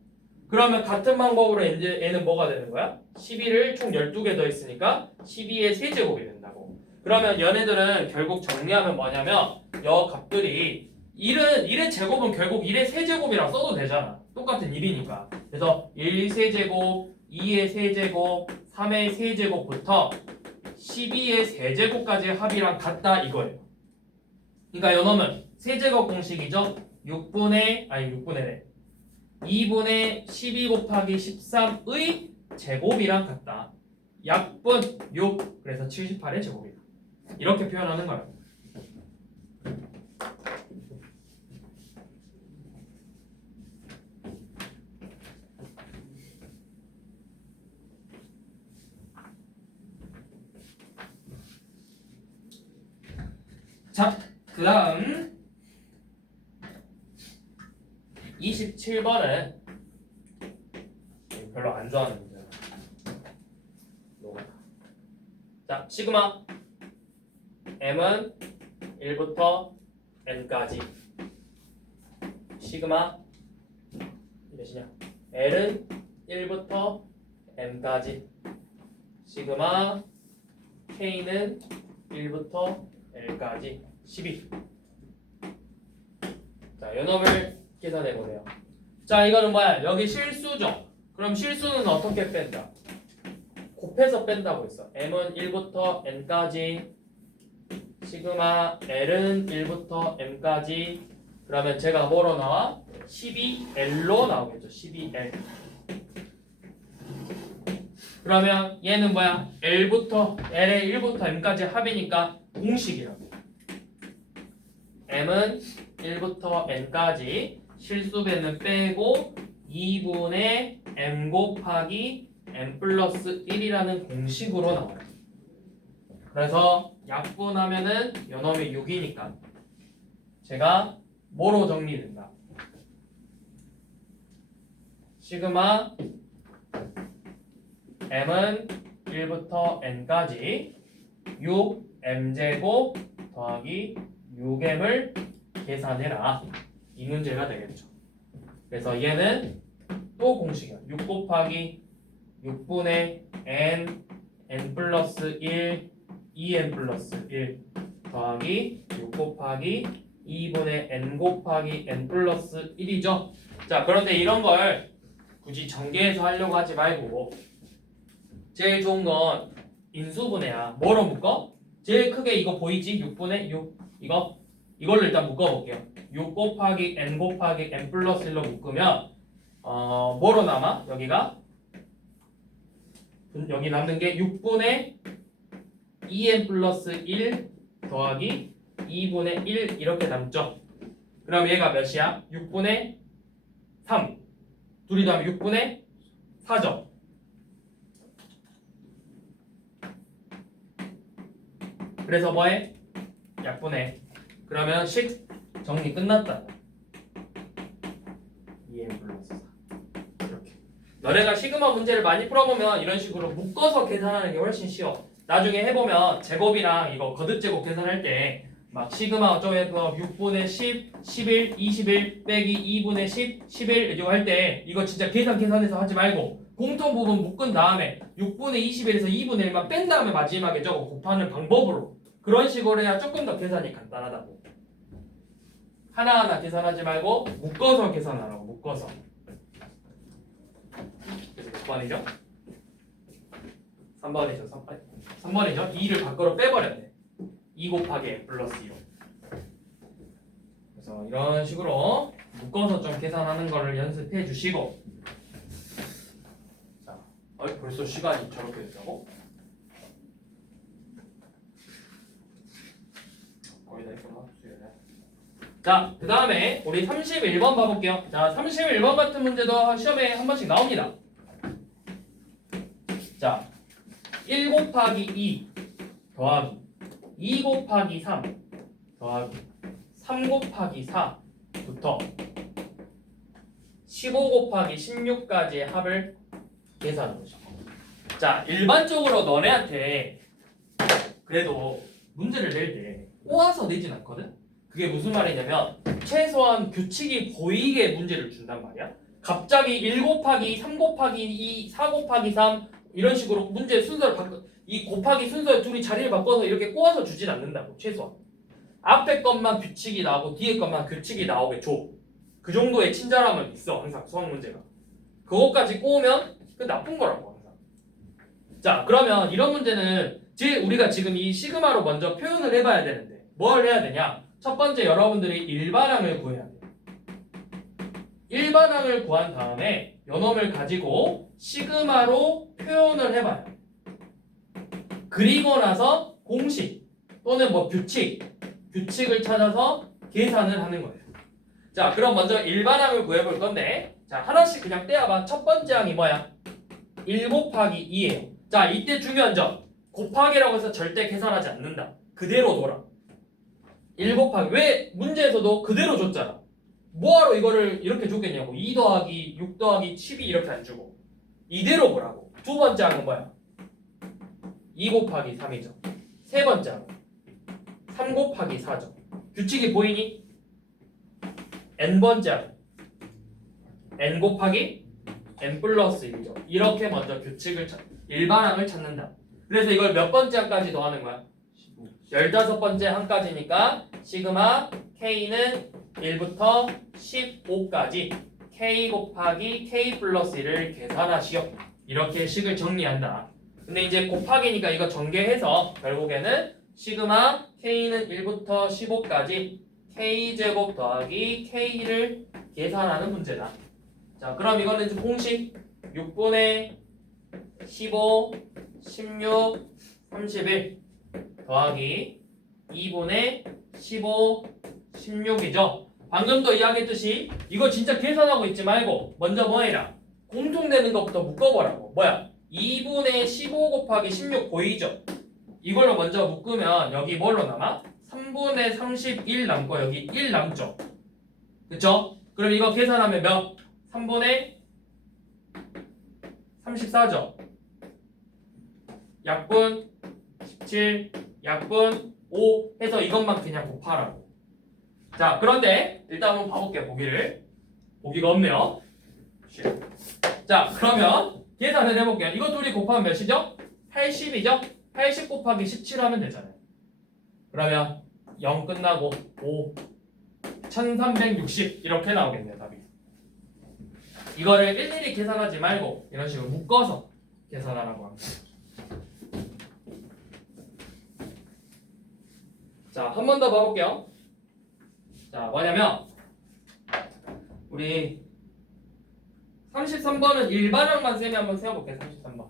그러면 같은 방법으로 이제 얘는 뭐가 되는 거야? 12를 총 12개 더했으니까 12의 세제곱이 된다고. 그러면 얘네들은 결국 정리하면 뭐냐면 여 값들이 1의 제곱은 결국 1의 세제곱이라고 써도 되잖아. 똑같은 1이니까. 그래서 1 세제곱, 2의 세제곱, 3의 세제곱부터 12의 세제곱까지의 합이랑 같다 이거예요. 그러니까 요놈은 세제곱 공식이죠. 6분의 2분의 12 곱하기 13의 제곱이랑 같다. 약분 6, 그래서 78의 제곱이다. 이렇게 표현하는 거야. 자, 그 다음 27번은 별로 안 좋아하는 문제야. 자, 시그마 m은 1부터 n까지 시그마 몇이냐? l은 1부터 m까지 시그마 k는 1부터 l까지 12. 자, 요놈을 계산해보세요. 자, 이거는 뭐야? 여기 실수죠? 그럼 실수는 어떻게 뺀다? 곱해서 뺀다고 했어. m은 1부터 n까지 시그마 l은 1부터 m까지. 그러면 제가 뭐로 나와? 12l로 나오겠죠. 12l. 그러면 얘는 뭐야? l의 1부터 m까지 합이니까 공식이라고. m은 1부터 n까지 실수배는 빼고 2분의 m 곱하기 m 플러스 1이라는 공식으로 나와요. 그래서 약분하면은 요놈이 6이니까 제가 뭐로 정리된다? 시그마 m은 1부터 n까지 6m제곱 더하기 6m을 계산해라. 이 문제가 되겠죠. 그래서 얘는 또 공식이야. 6 곱하기 6분의 n 플러스 1 2n 플러스 1 더하기 6 곱하기 2분의 n 곱하기 n 플러스 1이죠. 자, 그런데 이런 걸 굳이 전개해서 하려고 하지 말고 제일 좋은 건 인수분해야. 뭐로 묶어? 제일 크게 이거 보이지? 6분의 6 이걸로 일단 묶어볼게요. 6 곱하기 n 곱하기 n 플러스 1로 묶으면 뭐로 남아? 여기 남는 게 6분의 2n 플러스 1 더하기 2분의 1 이렇게 남죠. 그럼 얘가 몇이야? 6분의 3 둘이 더하면 6분의 4죠. 그래서 뭐해? 약분해. 그러면 식 정리 끝났다. 2n 플러스 4 이렇게. 너네가 시그마 문제를 많이 풀어보면 이런 식으로 묶어서 계산하는 게 훨씬 쉬워. 나중에 해보면 제곱이랑 이거 거듭제곱 계산할 때 막 시그마 어쩌고해서 6분의 10, 11, 21 빼기 2분의 10, 11 이거 할 때 이거 진짜 계산해서 하지 말고 공통 부분 묶은 다음에 6분의 21에서 2분의 1만 뺀 다음에 마지막에 저거 곱하는 방법으로 그런 식으로 해야 조금 더 계산이 간단하다고. 하나하나 계산하지 말고 묶어서 계산하라고. 묶어서. 그래서 몇 번이죠? 3번이죠. 3번이죠. 2를 밖으로 빼버렸네. 2 곱하기 n 플러스 2로. 그래서 이런 식으로 묶어서 좀 계산하는 거를 연습해 주시고. 자, 벌써 시간이 저렇게 됐다고? 거의 다 했구나. 자, 그 다음에 우리 31번 봐볼게요. 자, 31번 같은 문제도 시험에 한 번씩 나옵니다. 자, 1 곱하기 2 더하기 2 곱하기 3 더하기 3 곱하기 4부터 15 곱하기 16까지의 합을 계산해 보자. 자, 일반적으로 너네한테 그래도 문제를 낼 때 꼬아서 내진 않거든? 그게 무슨 말이냐면 최소한 규칙이 보이게 문제를 준단 말이야. 갑자기 1 곱하기 3 곱하기 2, 4 곱하기 3 이런 식으로 문제 순서를 바꿔 이 곱하기 순서에 둘이 자리를 바꿔서 이렇게 꼬아서 주진 않는다고. 최소한 앞에 것만 규칙이 나오고 뒤에 것만 규칙이 나오게 줘. 그 정도의 친절함은 있어 항상 수학 문제가. 그것까지 꼬우면 그 나쁜 거라고 항상. 자, 그러면 이런 문제는 우리가 지금 이 시그마로 먼저 표현을 해봐야 되는데 뭘 해야 되냐? 첫 번째 여러분들이 일반항을 구해야 돼. 일반항을 구한 다음에 요놈을 가지고 시그마로 표현을 해봐요. 그리고 나서 공식 또는 뭐 규칙을 찾아서 계산을 하는 거예요. 자, 그럼 먼저 일반항을 구해볼 건데 자, 하나씩 그냥 떼어봐. 첫 번째 항이 뭐야? 1 곱하기 2예요. 자, 이때 중요한 점 곱하기라고 해서 절대 계산하지 않는다. 그대로 둬라. 1 곱하기 왜 문제에서도 그대로 줬잖아. 뭐하러 이거를 이렇게 줬겠냐고. 2 더하기 6 더하기 12 이렇게 안 주고 이대로 보라고. 두 번째 항은 뭐야? 2 곱하기 3이죠. 세 번째 항은 3 곱하기 4죠. 규칙이 보이니? n번째 항은 n 곱하기 n 플러스 1이죠. 이렇게 먼저 일반항을 찾는다. 그래서 이걸 몇 번째 항까지 더하는 거야? 15번째 항까지니까 시그마 k는 1부터 15까지 k 곱하기 k 플러스 1을 계산하시오. 이렇게 식을 정리한다. 근데 이제 곱하기니까 이거 전개해서 결국에는 시그마 k는 1부터 15까지 k제곱 더하기 k를 계산하는 문제다. 자, 그럼 이거는 이제 공식 6분의 15, 16, 31 더하기 2분의 15, 16이죠. 방금도 이야기했듯이 이거 진짜 계산하고 있지 말고 먼저 뭐 해라? 공통되는 것부터 묶어보라고. 뭐야? 2분의 15 곱하기 16 보이죠? 이걸로 먼저 묶으면 여기 뭘로 남아? 3분의 31 남고 여기 1 남죠? 그쵸? 그럼 이거 계산하면 몇? 3분의 34죠? 약분 17, 약분 5 해서 이것만 그냥 곱하라고. 자, 그런데 일단 한번 봐볼게요. 보기가 없네요. 자, 그러면 계산을 해볼게요. 이거 둘이 곱하면 몇이죠? 80이죠? 80 곱하기 17 하면 되잖아요. 그러면 0 끝나고 5 1360 이렇게 나오겠네요. 답이. 이거를 일일이 계산하지 말고 이런 식으로 묶어서 계산하라고 합니다. 자, 한 번 더 봐볼게요. 자, 뭐냐면 우리 33번은 일반항만 쌤이 한번 세워볼게요. 33번.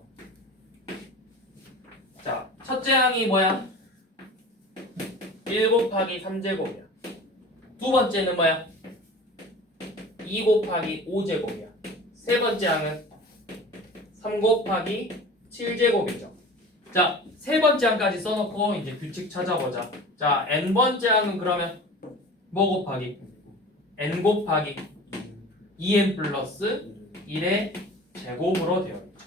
자, 첫째 항이 뭐야? 1 곱하기 3제곱이야. 두 번째는 뭐야? 2 곱하기 5제곱이야. 세 번째 항은 3 곱하기 7제곱이죠. 자, 세 번째 항까지 써놓고 이제 규칙 찾아보자. 자, n번째 항은 그러면 뭐 곱하기? n 곱하기 2n 플러스 1의 제곱으로 되어 있죠.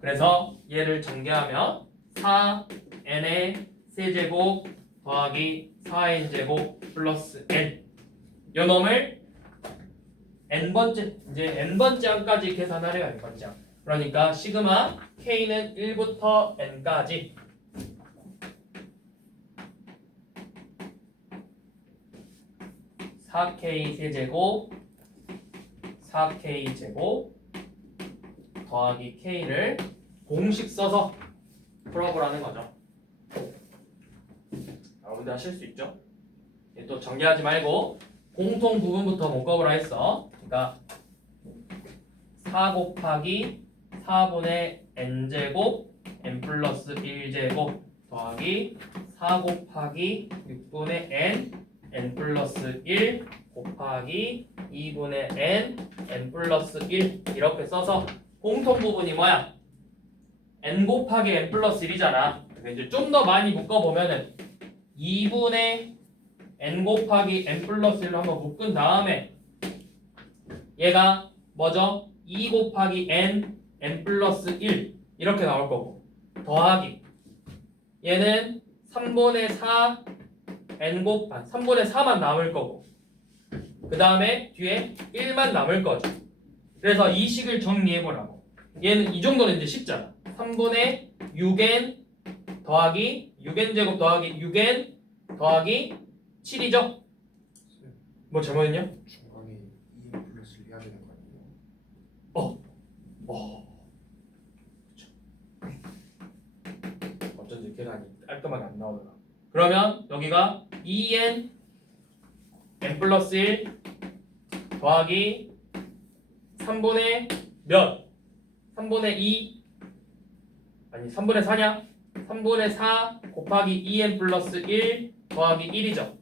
그래서 얘를 전개하면 4n의 세제곱 더하기 4n제곱 플러스 n 요 놈을 n번째 이제 n번째 항까지 계산하래요. n번째 항. 그러니까 시그마 k는 1부터 n까지 (4k) 세제곱 4k 제곱 더하기 k를 공식 써서 풀어보라는 거죠. 여러분들 하실 수 있죠? 또 정리하지 말고 공통 부분부터 묶어보라 했어. 그러니까 4 곱하기 4분의 n제곱 n 플러스 1제곱 더하기 4 곱하기 6분의 n 플러스 1 곱하기 2분의 n 플러스 1 이렇게 써서 공통 부분이 뭐야? n 곱하기 n 플러스 1이잖아. 이제 좀 더 많이 묶어보면은 2분의 n 곱하기 n 플러스 1로 한번 묶은 다음에 얘가 뭐죠? 2 곱하기 n 플러스 1 이렇게 나올 거고 더하기 얘는 3분의 4 3분의 4만 남을 거고 그 다음에 뒤에 1만 남을 거죠. 그래서 이 식을 정리해보라고. 얘는 이 정도는 이제 쉽잖아. 3분의 6n 더하기 6n제곱 더하기 6n 더하기 7이죠? 뭐 잘못했냐? 중간에 2 플러스 1 해야 되는 거 아니에요? 어쩐지 계산이 깔끔하게 안 나오더라. 그러면 여기가 2n n 플러스 1 더하기 3분의 몇? 3분의 2 아니 3분의 4냐? 3분의 4 곱하기 2n 플러스 1 더하기 1이죠.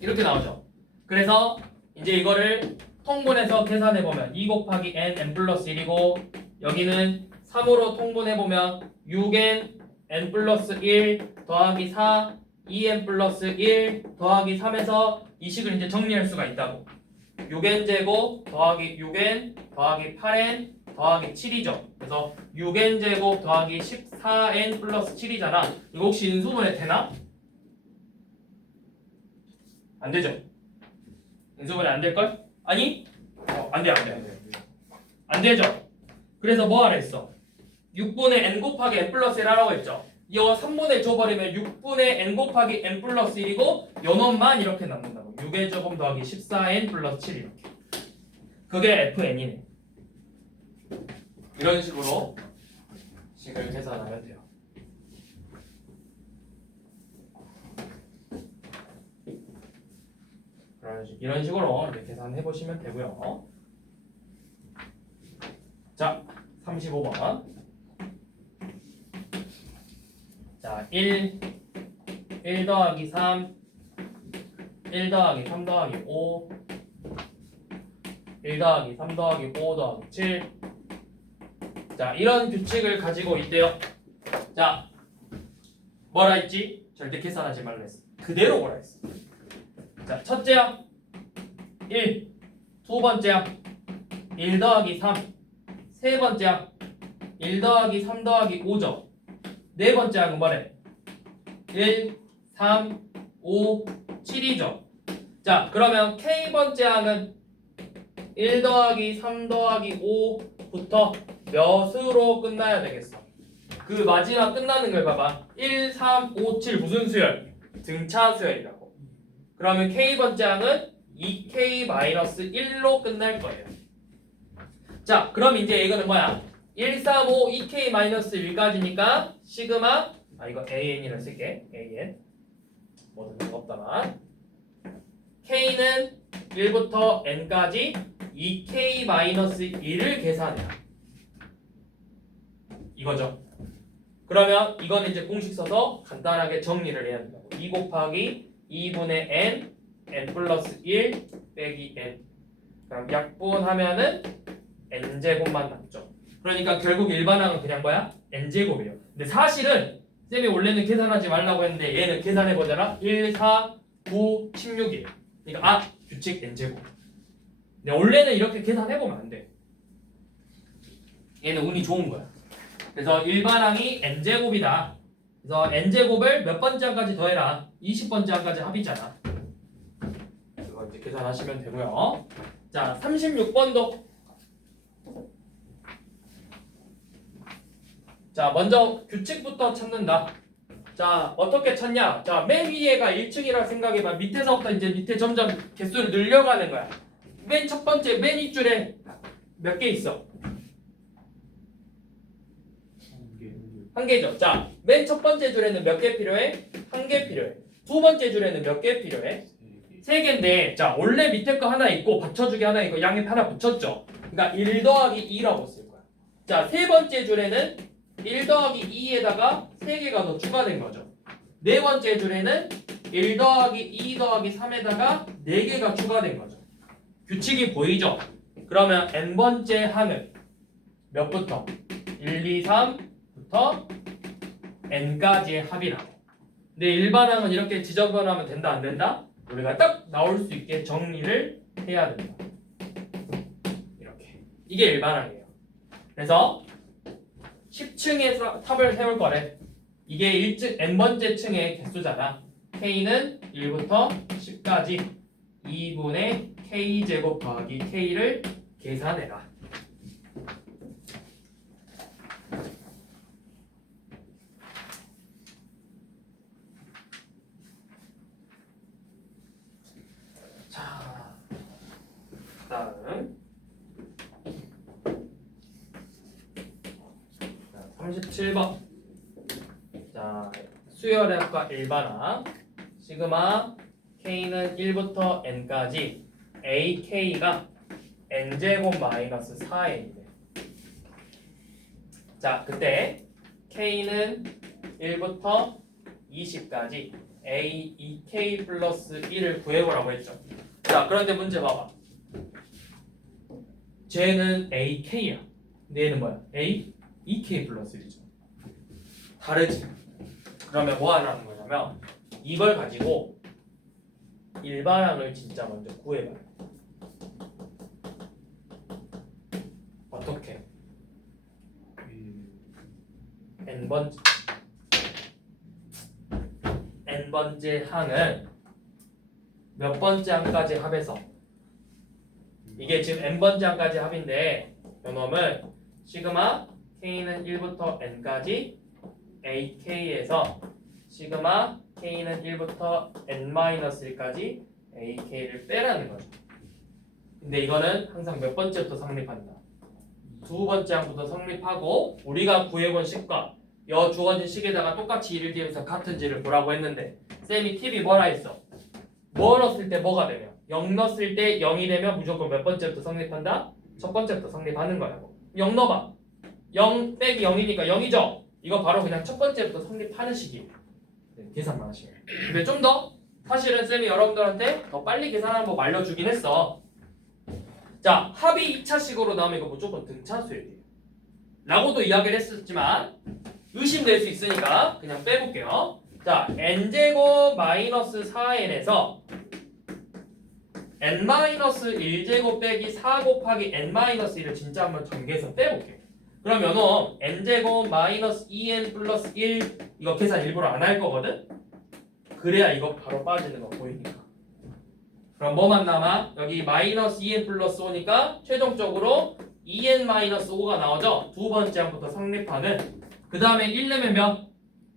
이렇게 나오죠. 그래서 이제 이거를 통분해서 계산해보면 2 곱하기 n 플러스 1이고 여기는 3으로 통분해보면 6n n 플러스 1 더하기 4 2n 플러스 1 더하기 3에서 이 식을 이제 정리할 수가 있다고. 6n 제곱 더하기 6n 더하기 8n 더하기 7이죠. 그래서 6n 제곱 더하기 14n 플러스 7이잖아. 이거 혹시 인수분해 되나? 안 되죠? 인수분해 안 될걸? 아니? 안 돼, 안 돼. 안 되죠? 그래서 뭐 하라 했어? 6분의 n 곱하기 n 플러스 1 하라고 했죠? 이거 3분의 줘버리면 6분의 n 곱하기 n 플러스 1이고 요놈만 이렇게 남는다고. 6의 조금 더하기 14n 플러스 7 이렇게. 그게 fn이네. 이런 식으로 식을 계산하면 돼요. 이런 식으로 이제 계산해 보시면 되고요. 자, 35번. 자, 1 더하기 3 1 더하기 3 더하기 5 1 더하기 3 더하기 5 더하기 7 자, 이런 규칙을 가지고 있대요. 자, 뭐라 했지? 절대 계산하지 말라 했어. 그대로 뭐라 했어. 자, 첫째 항 1, 두 번째 항 1 더하기 3 세 번째 항 1 더하기 3 더하기 5죠. 네 번째 항은 뭐래? 1, 3, 5, 7이죠. 자, 그러면 K번째 항은 1 더하기 3 더하기 5부터 몇으로 끝나야 되겠어? 그 마지막 끝나는 걸 봐봐. 1, 3, 5, 7 무슨 수열? 등차 수열이라고. 그러면 K번째 항은 2K-1로 끝날 거예요. 자, 그럼 이제 이거는 뭐야? 1, 3, 5, 2K-1까지니까 시그마 이거 AN이라 쓸게. AN 뭐 드는 거 없다만 K는 1부터 N까지 2K-1을 계산해요. 이거죠. 그러면 이거는 이제 공식 써서 간단하게 정리를 해야 된다고. 2 곱하기 2분의 n 플러스 1 빼기 n. 그럼 약분하면은 n제곱만 남죠. 그러니까 결국 일반항은 그냥 뭐야? n제곱이에요. 근데 사실은 쌤이 원래는 계산하지 말라고 했는데 얘는 계산해보잖아. 1, 4, 9, 16이에요. 그러니까 규칙 n제곱. 근데 원래는 이렇게 계산해보면 안 돼. 얘는 운이 좋은 거야. 그래서 일반항이 n제곱이다. 그래서 n제곱을 몇 번째 항까지 더해라. 20번째 항까지 합이잖아. 그거 이제 계산하시면 되고요. 자, 36번도. 자, 먼저 규칙부터 찾는다. 자, 어떻게 찾냐? 자, 맨 위에가 1층이라 생각해봐. 밑에서부터 이제 밑에 점점 개수를 늘려가는 거야. 맨 첫 번째, 맨 윗줄에 몇 개 있어? 한 개죠. 자, 맨 첫 번째 줄에는 몇 개 필요해? 한 개 필요해. 두 번째 줄에는 몇 개 필요해? 세 개인데, 자, 원래 밑에 거 하나 있고 받쳐주기 하나 있고 양립 하나 붙였죠. 그러니까 1 더하기 2라고 쓸 거야. 자, 세 번째 줄에는 1 더하기 2에다가 세 개가 더 추가된 거죠. 네 번째 줄에는 1 더하기 2 더하기 3에다가 네 개가 추가된 거죠. 규칙이 보이죠? 그러면 n번째 항은 몇부터? 1, 2, 3부터 n까지의 합이라고. 근데 일반항은 이렇게 지정변하면 된다 안 된다? 우리가 딱 나올 수 있게 정리를 해야 된다. 이렇게. 이게 일반항이에요. 그래서 10층에서 탑을 세울 거래. 이게 1층 n번째 층의 개수잖아. k는 1부터 10까지 2분의 k제곱 더하기 k를 계산해라. 자, 다음 37번. 자, 수열학과 일반항 시그마 k는 1부터 n까지 ak가 n제곱 마이너스 4n이래. 자, 그때 k는 1부터 20까지 a 2k 플러스 1을 구해보라고 했죠. 자, 그런데 문제 봐봐. 쟤는 ak야. 근데 얘는 뭐야? a 2k 플러스 1이죠. 다르지? 그러면 뭐 하라는 거냐면 이걸 가지고 일반항을 진짜 먼저 구해봐요. 어떻게? n번째 항은 몇 번째 항까지 합해서 이게 지금 n번째 항까지 합인데 요놈은 시그마 k는 1부터 n까지 ak에서 시그마 k는 1부터 n-1까지 ak를 빼라는 거죠. 근데 이거는 항상 몇 번째부터 성립한다? 두 번째 항부터 성립하고 우리가 구해본 식과 여 주어진 식에다가 똑같이 1을 띄우면서 같은지를 보라고 했는데 쌤이 팁이 뭐라 했어? 뭐 넣었을 때 뭐가 되면? 0 넣었을 때 0이 되면 무조건 몇 번째부터 성립한다? 첫 번째부터 성립하는 거라고. 0 넣어봐. 0 빼기 0이니까 0이죠? 이거 바로 그냥 첫 번째부터 성립하는 식이에요. 네, 계산만 하시면. 근데 좀 더 사실은 쌤이 여러분들한테 더 빨리 계산하는 법 알려주긴 했어. 자, 합이 2차식으로 나오면 이거 무조건 등차수예요. 라고도 이야기를 했었지만 의심될 수 있으니까 그냥 빼볼게요. 자, n제곱 마이너스 4n에서 n-1제곱 빼기 4 곱하기 n-1을 진짜 한번 전개해서 빼볼게요. 그러면 n제곱 마이너스 2n 플러스 1 이거 계산 일부러 안 할 거거든? 그래야 이거 바로 빠지는 거 보이니까. 그럼 뭐만 남아? 여기 마이너스 2n 플러스 5니까 최종적으로 2n 마이너스 5가 나오죠? 두 번째 항부터 성립하는. 그 다음에 1 넣으면 몇?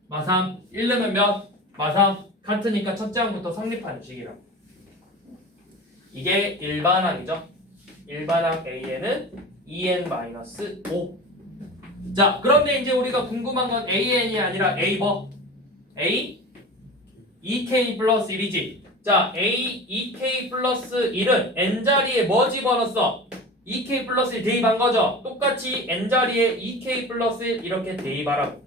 마3. 1 넣으면 몇? 마3. 같으니까 첫째 항부터 성립하는 식이라. 이게 일반항이죠. 일반항 A에는 2n 마이너스 5. 자, 그런데 이제 우리가 궁금한 건 AN이 아니라 A 뭐? A 2K 플러스 1이지. 자, A 2K 플러스 1은 N자리에 뭐 집어넣었어? 2K 플러스 1 대입한 거죠? 똑같이 N자리에 2K 플러스 1 이렇게 대입하라고.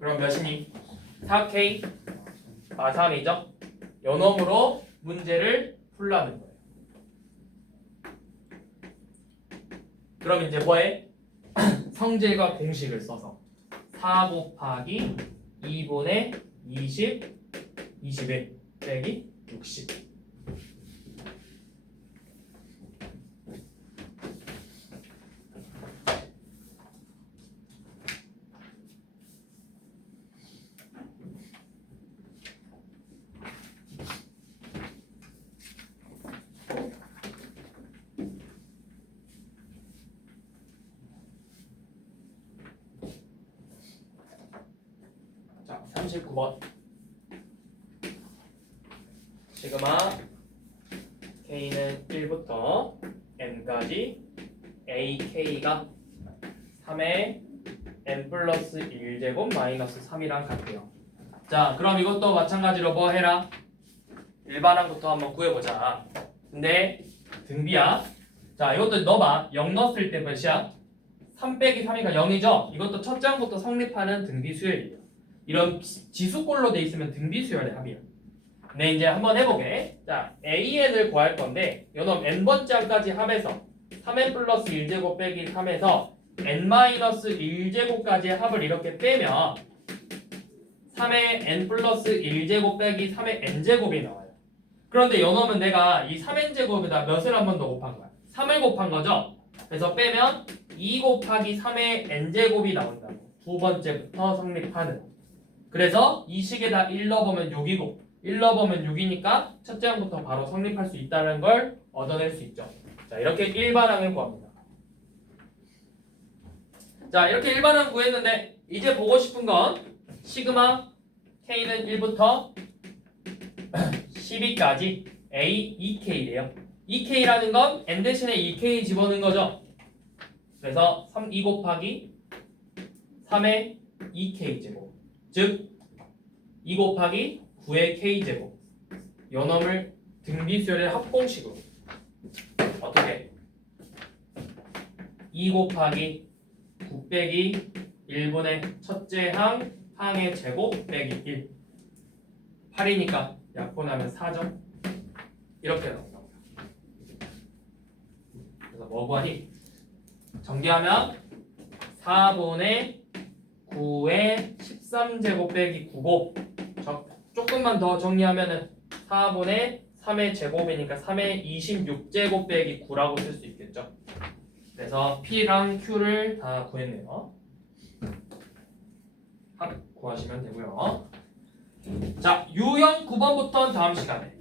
그럼 몇이니? 4K 마3이죠? 요놈으로 문제를 풀라는 거예요. 그럼 이제 뭐해? 성질과 공식을 써서 4 곱하기 2분의 20, 21 빼기 60. 자, 39번. 시그마 K는 1부터 N까지 AK가 3의 n 플러스 1제곱 마이너스 3이랑 같대요. 자, 그럼 이것도 마찬가지로 뭐 해라? 일반항부터 한번 구해보자. 근데 등비야. 자, 이것도 넣어봐. 0 넣었을 때 몇이야? 3 빼기 3이니까 0이죠? 이것도 첫 장부터 성립하는 등비 수열이에요. 이런 지수꼴로 돼 있으면 등비 수열의 합이야. 네, 이제 한번 해보게. 자, AN을 구할 건데 요놈 n번째 항까지 합해서 3n 플러스 1제곱 빼기 3에서 n-1제곱까지의 합을 이렇게 빼면 3의 n 플러스 1제곱 빼기 3의 n제곱이 나와요. 그런데 요놈은 내가 이 3n제곱에다 몇을 한 번 더 곱한 거야? 3을 곱한 거죠? 그래서 빼면 2 곱하기 3의 n제곱이 나온다고. 두 번째부터 성립하는. 그래서 이 식에다 1 넣어보면 6이고 1 넣어보면 6이니까 첫째 항부터 바로 성립할 수 있다는 걸 얻어낼 수 있죠. 자, 이렇게 일반항을 구합니다. 자, 이렇게 일반항 구했는데 이제 보고 싶은 건 시그마 K는 1부터 12까지 A, 2K래요. 2K라는 건 N 대신에 2K 집어넣은 거죠. 그래서 2 곱하기 3의 2K제곱, 즉 2 곱하기 9의 K제곱. 요 놈을 등비수열의 합공식으로 어떻게 2 곱하기 9 빼기 1분의 첫째 항의 제곱 빼기 1. 8이니까 약분하면 4점. 이렇게 나온다고요. 그래서 뭐 구하니? 정리하면 4분의 9의 13제곱 빼기 9고 조금만 더 정리하면은 4분의 3의 제곱이니까 3의 26제곱 빼기 9라고 쓸 수 있겠죠. 그래서 P랑 Q를 다 구했네요. 합 구하시면 되고요. 자, 유형 9번부터는 다음 시간에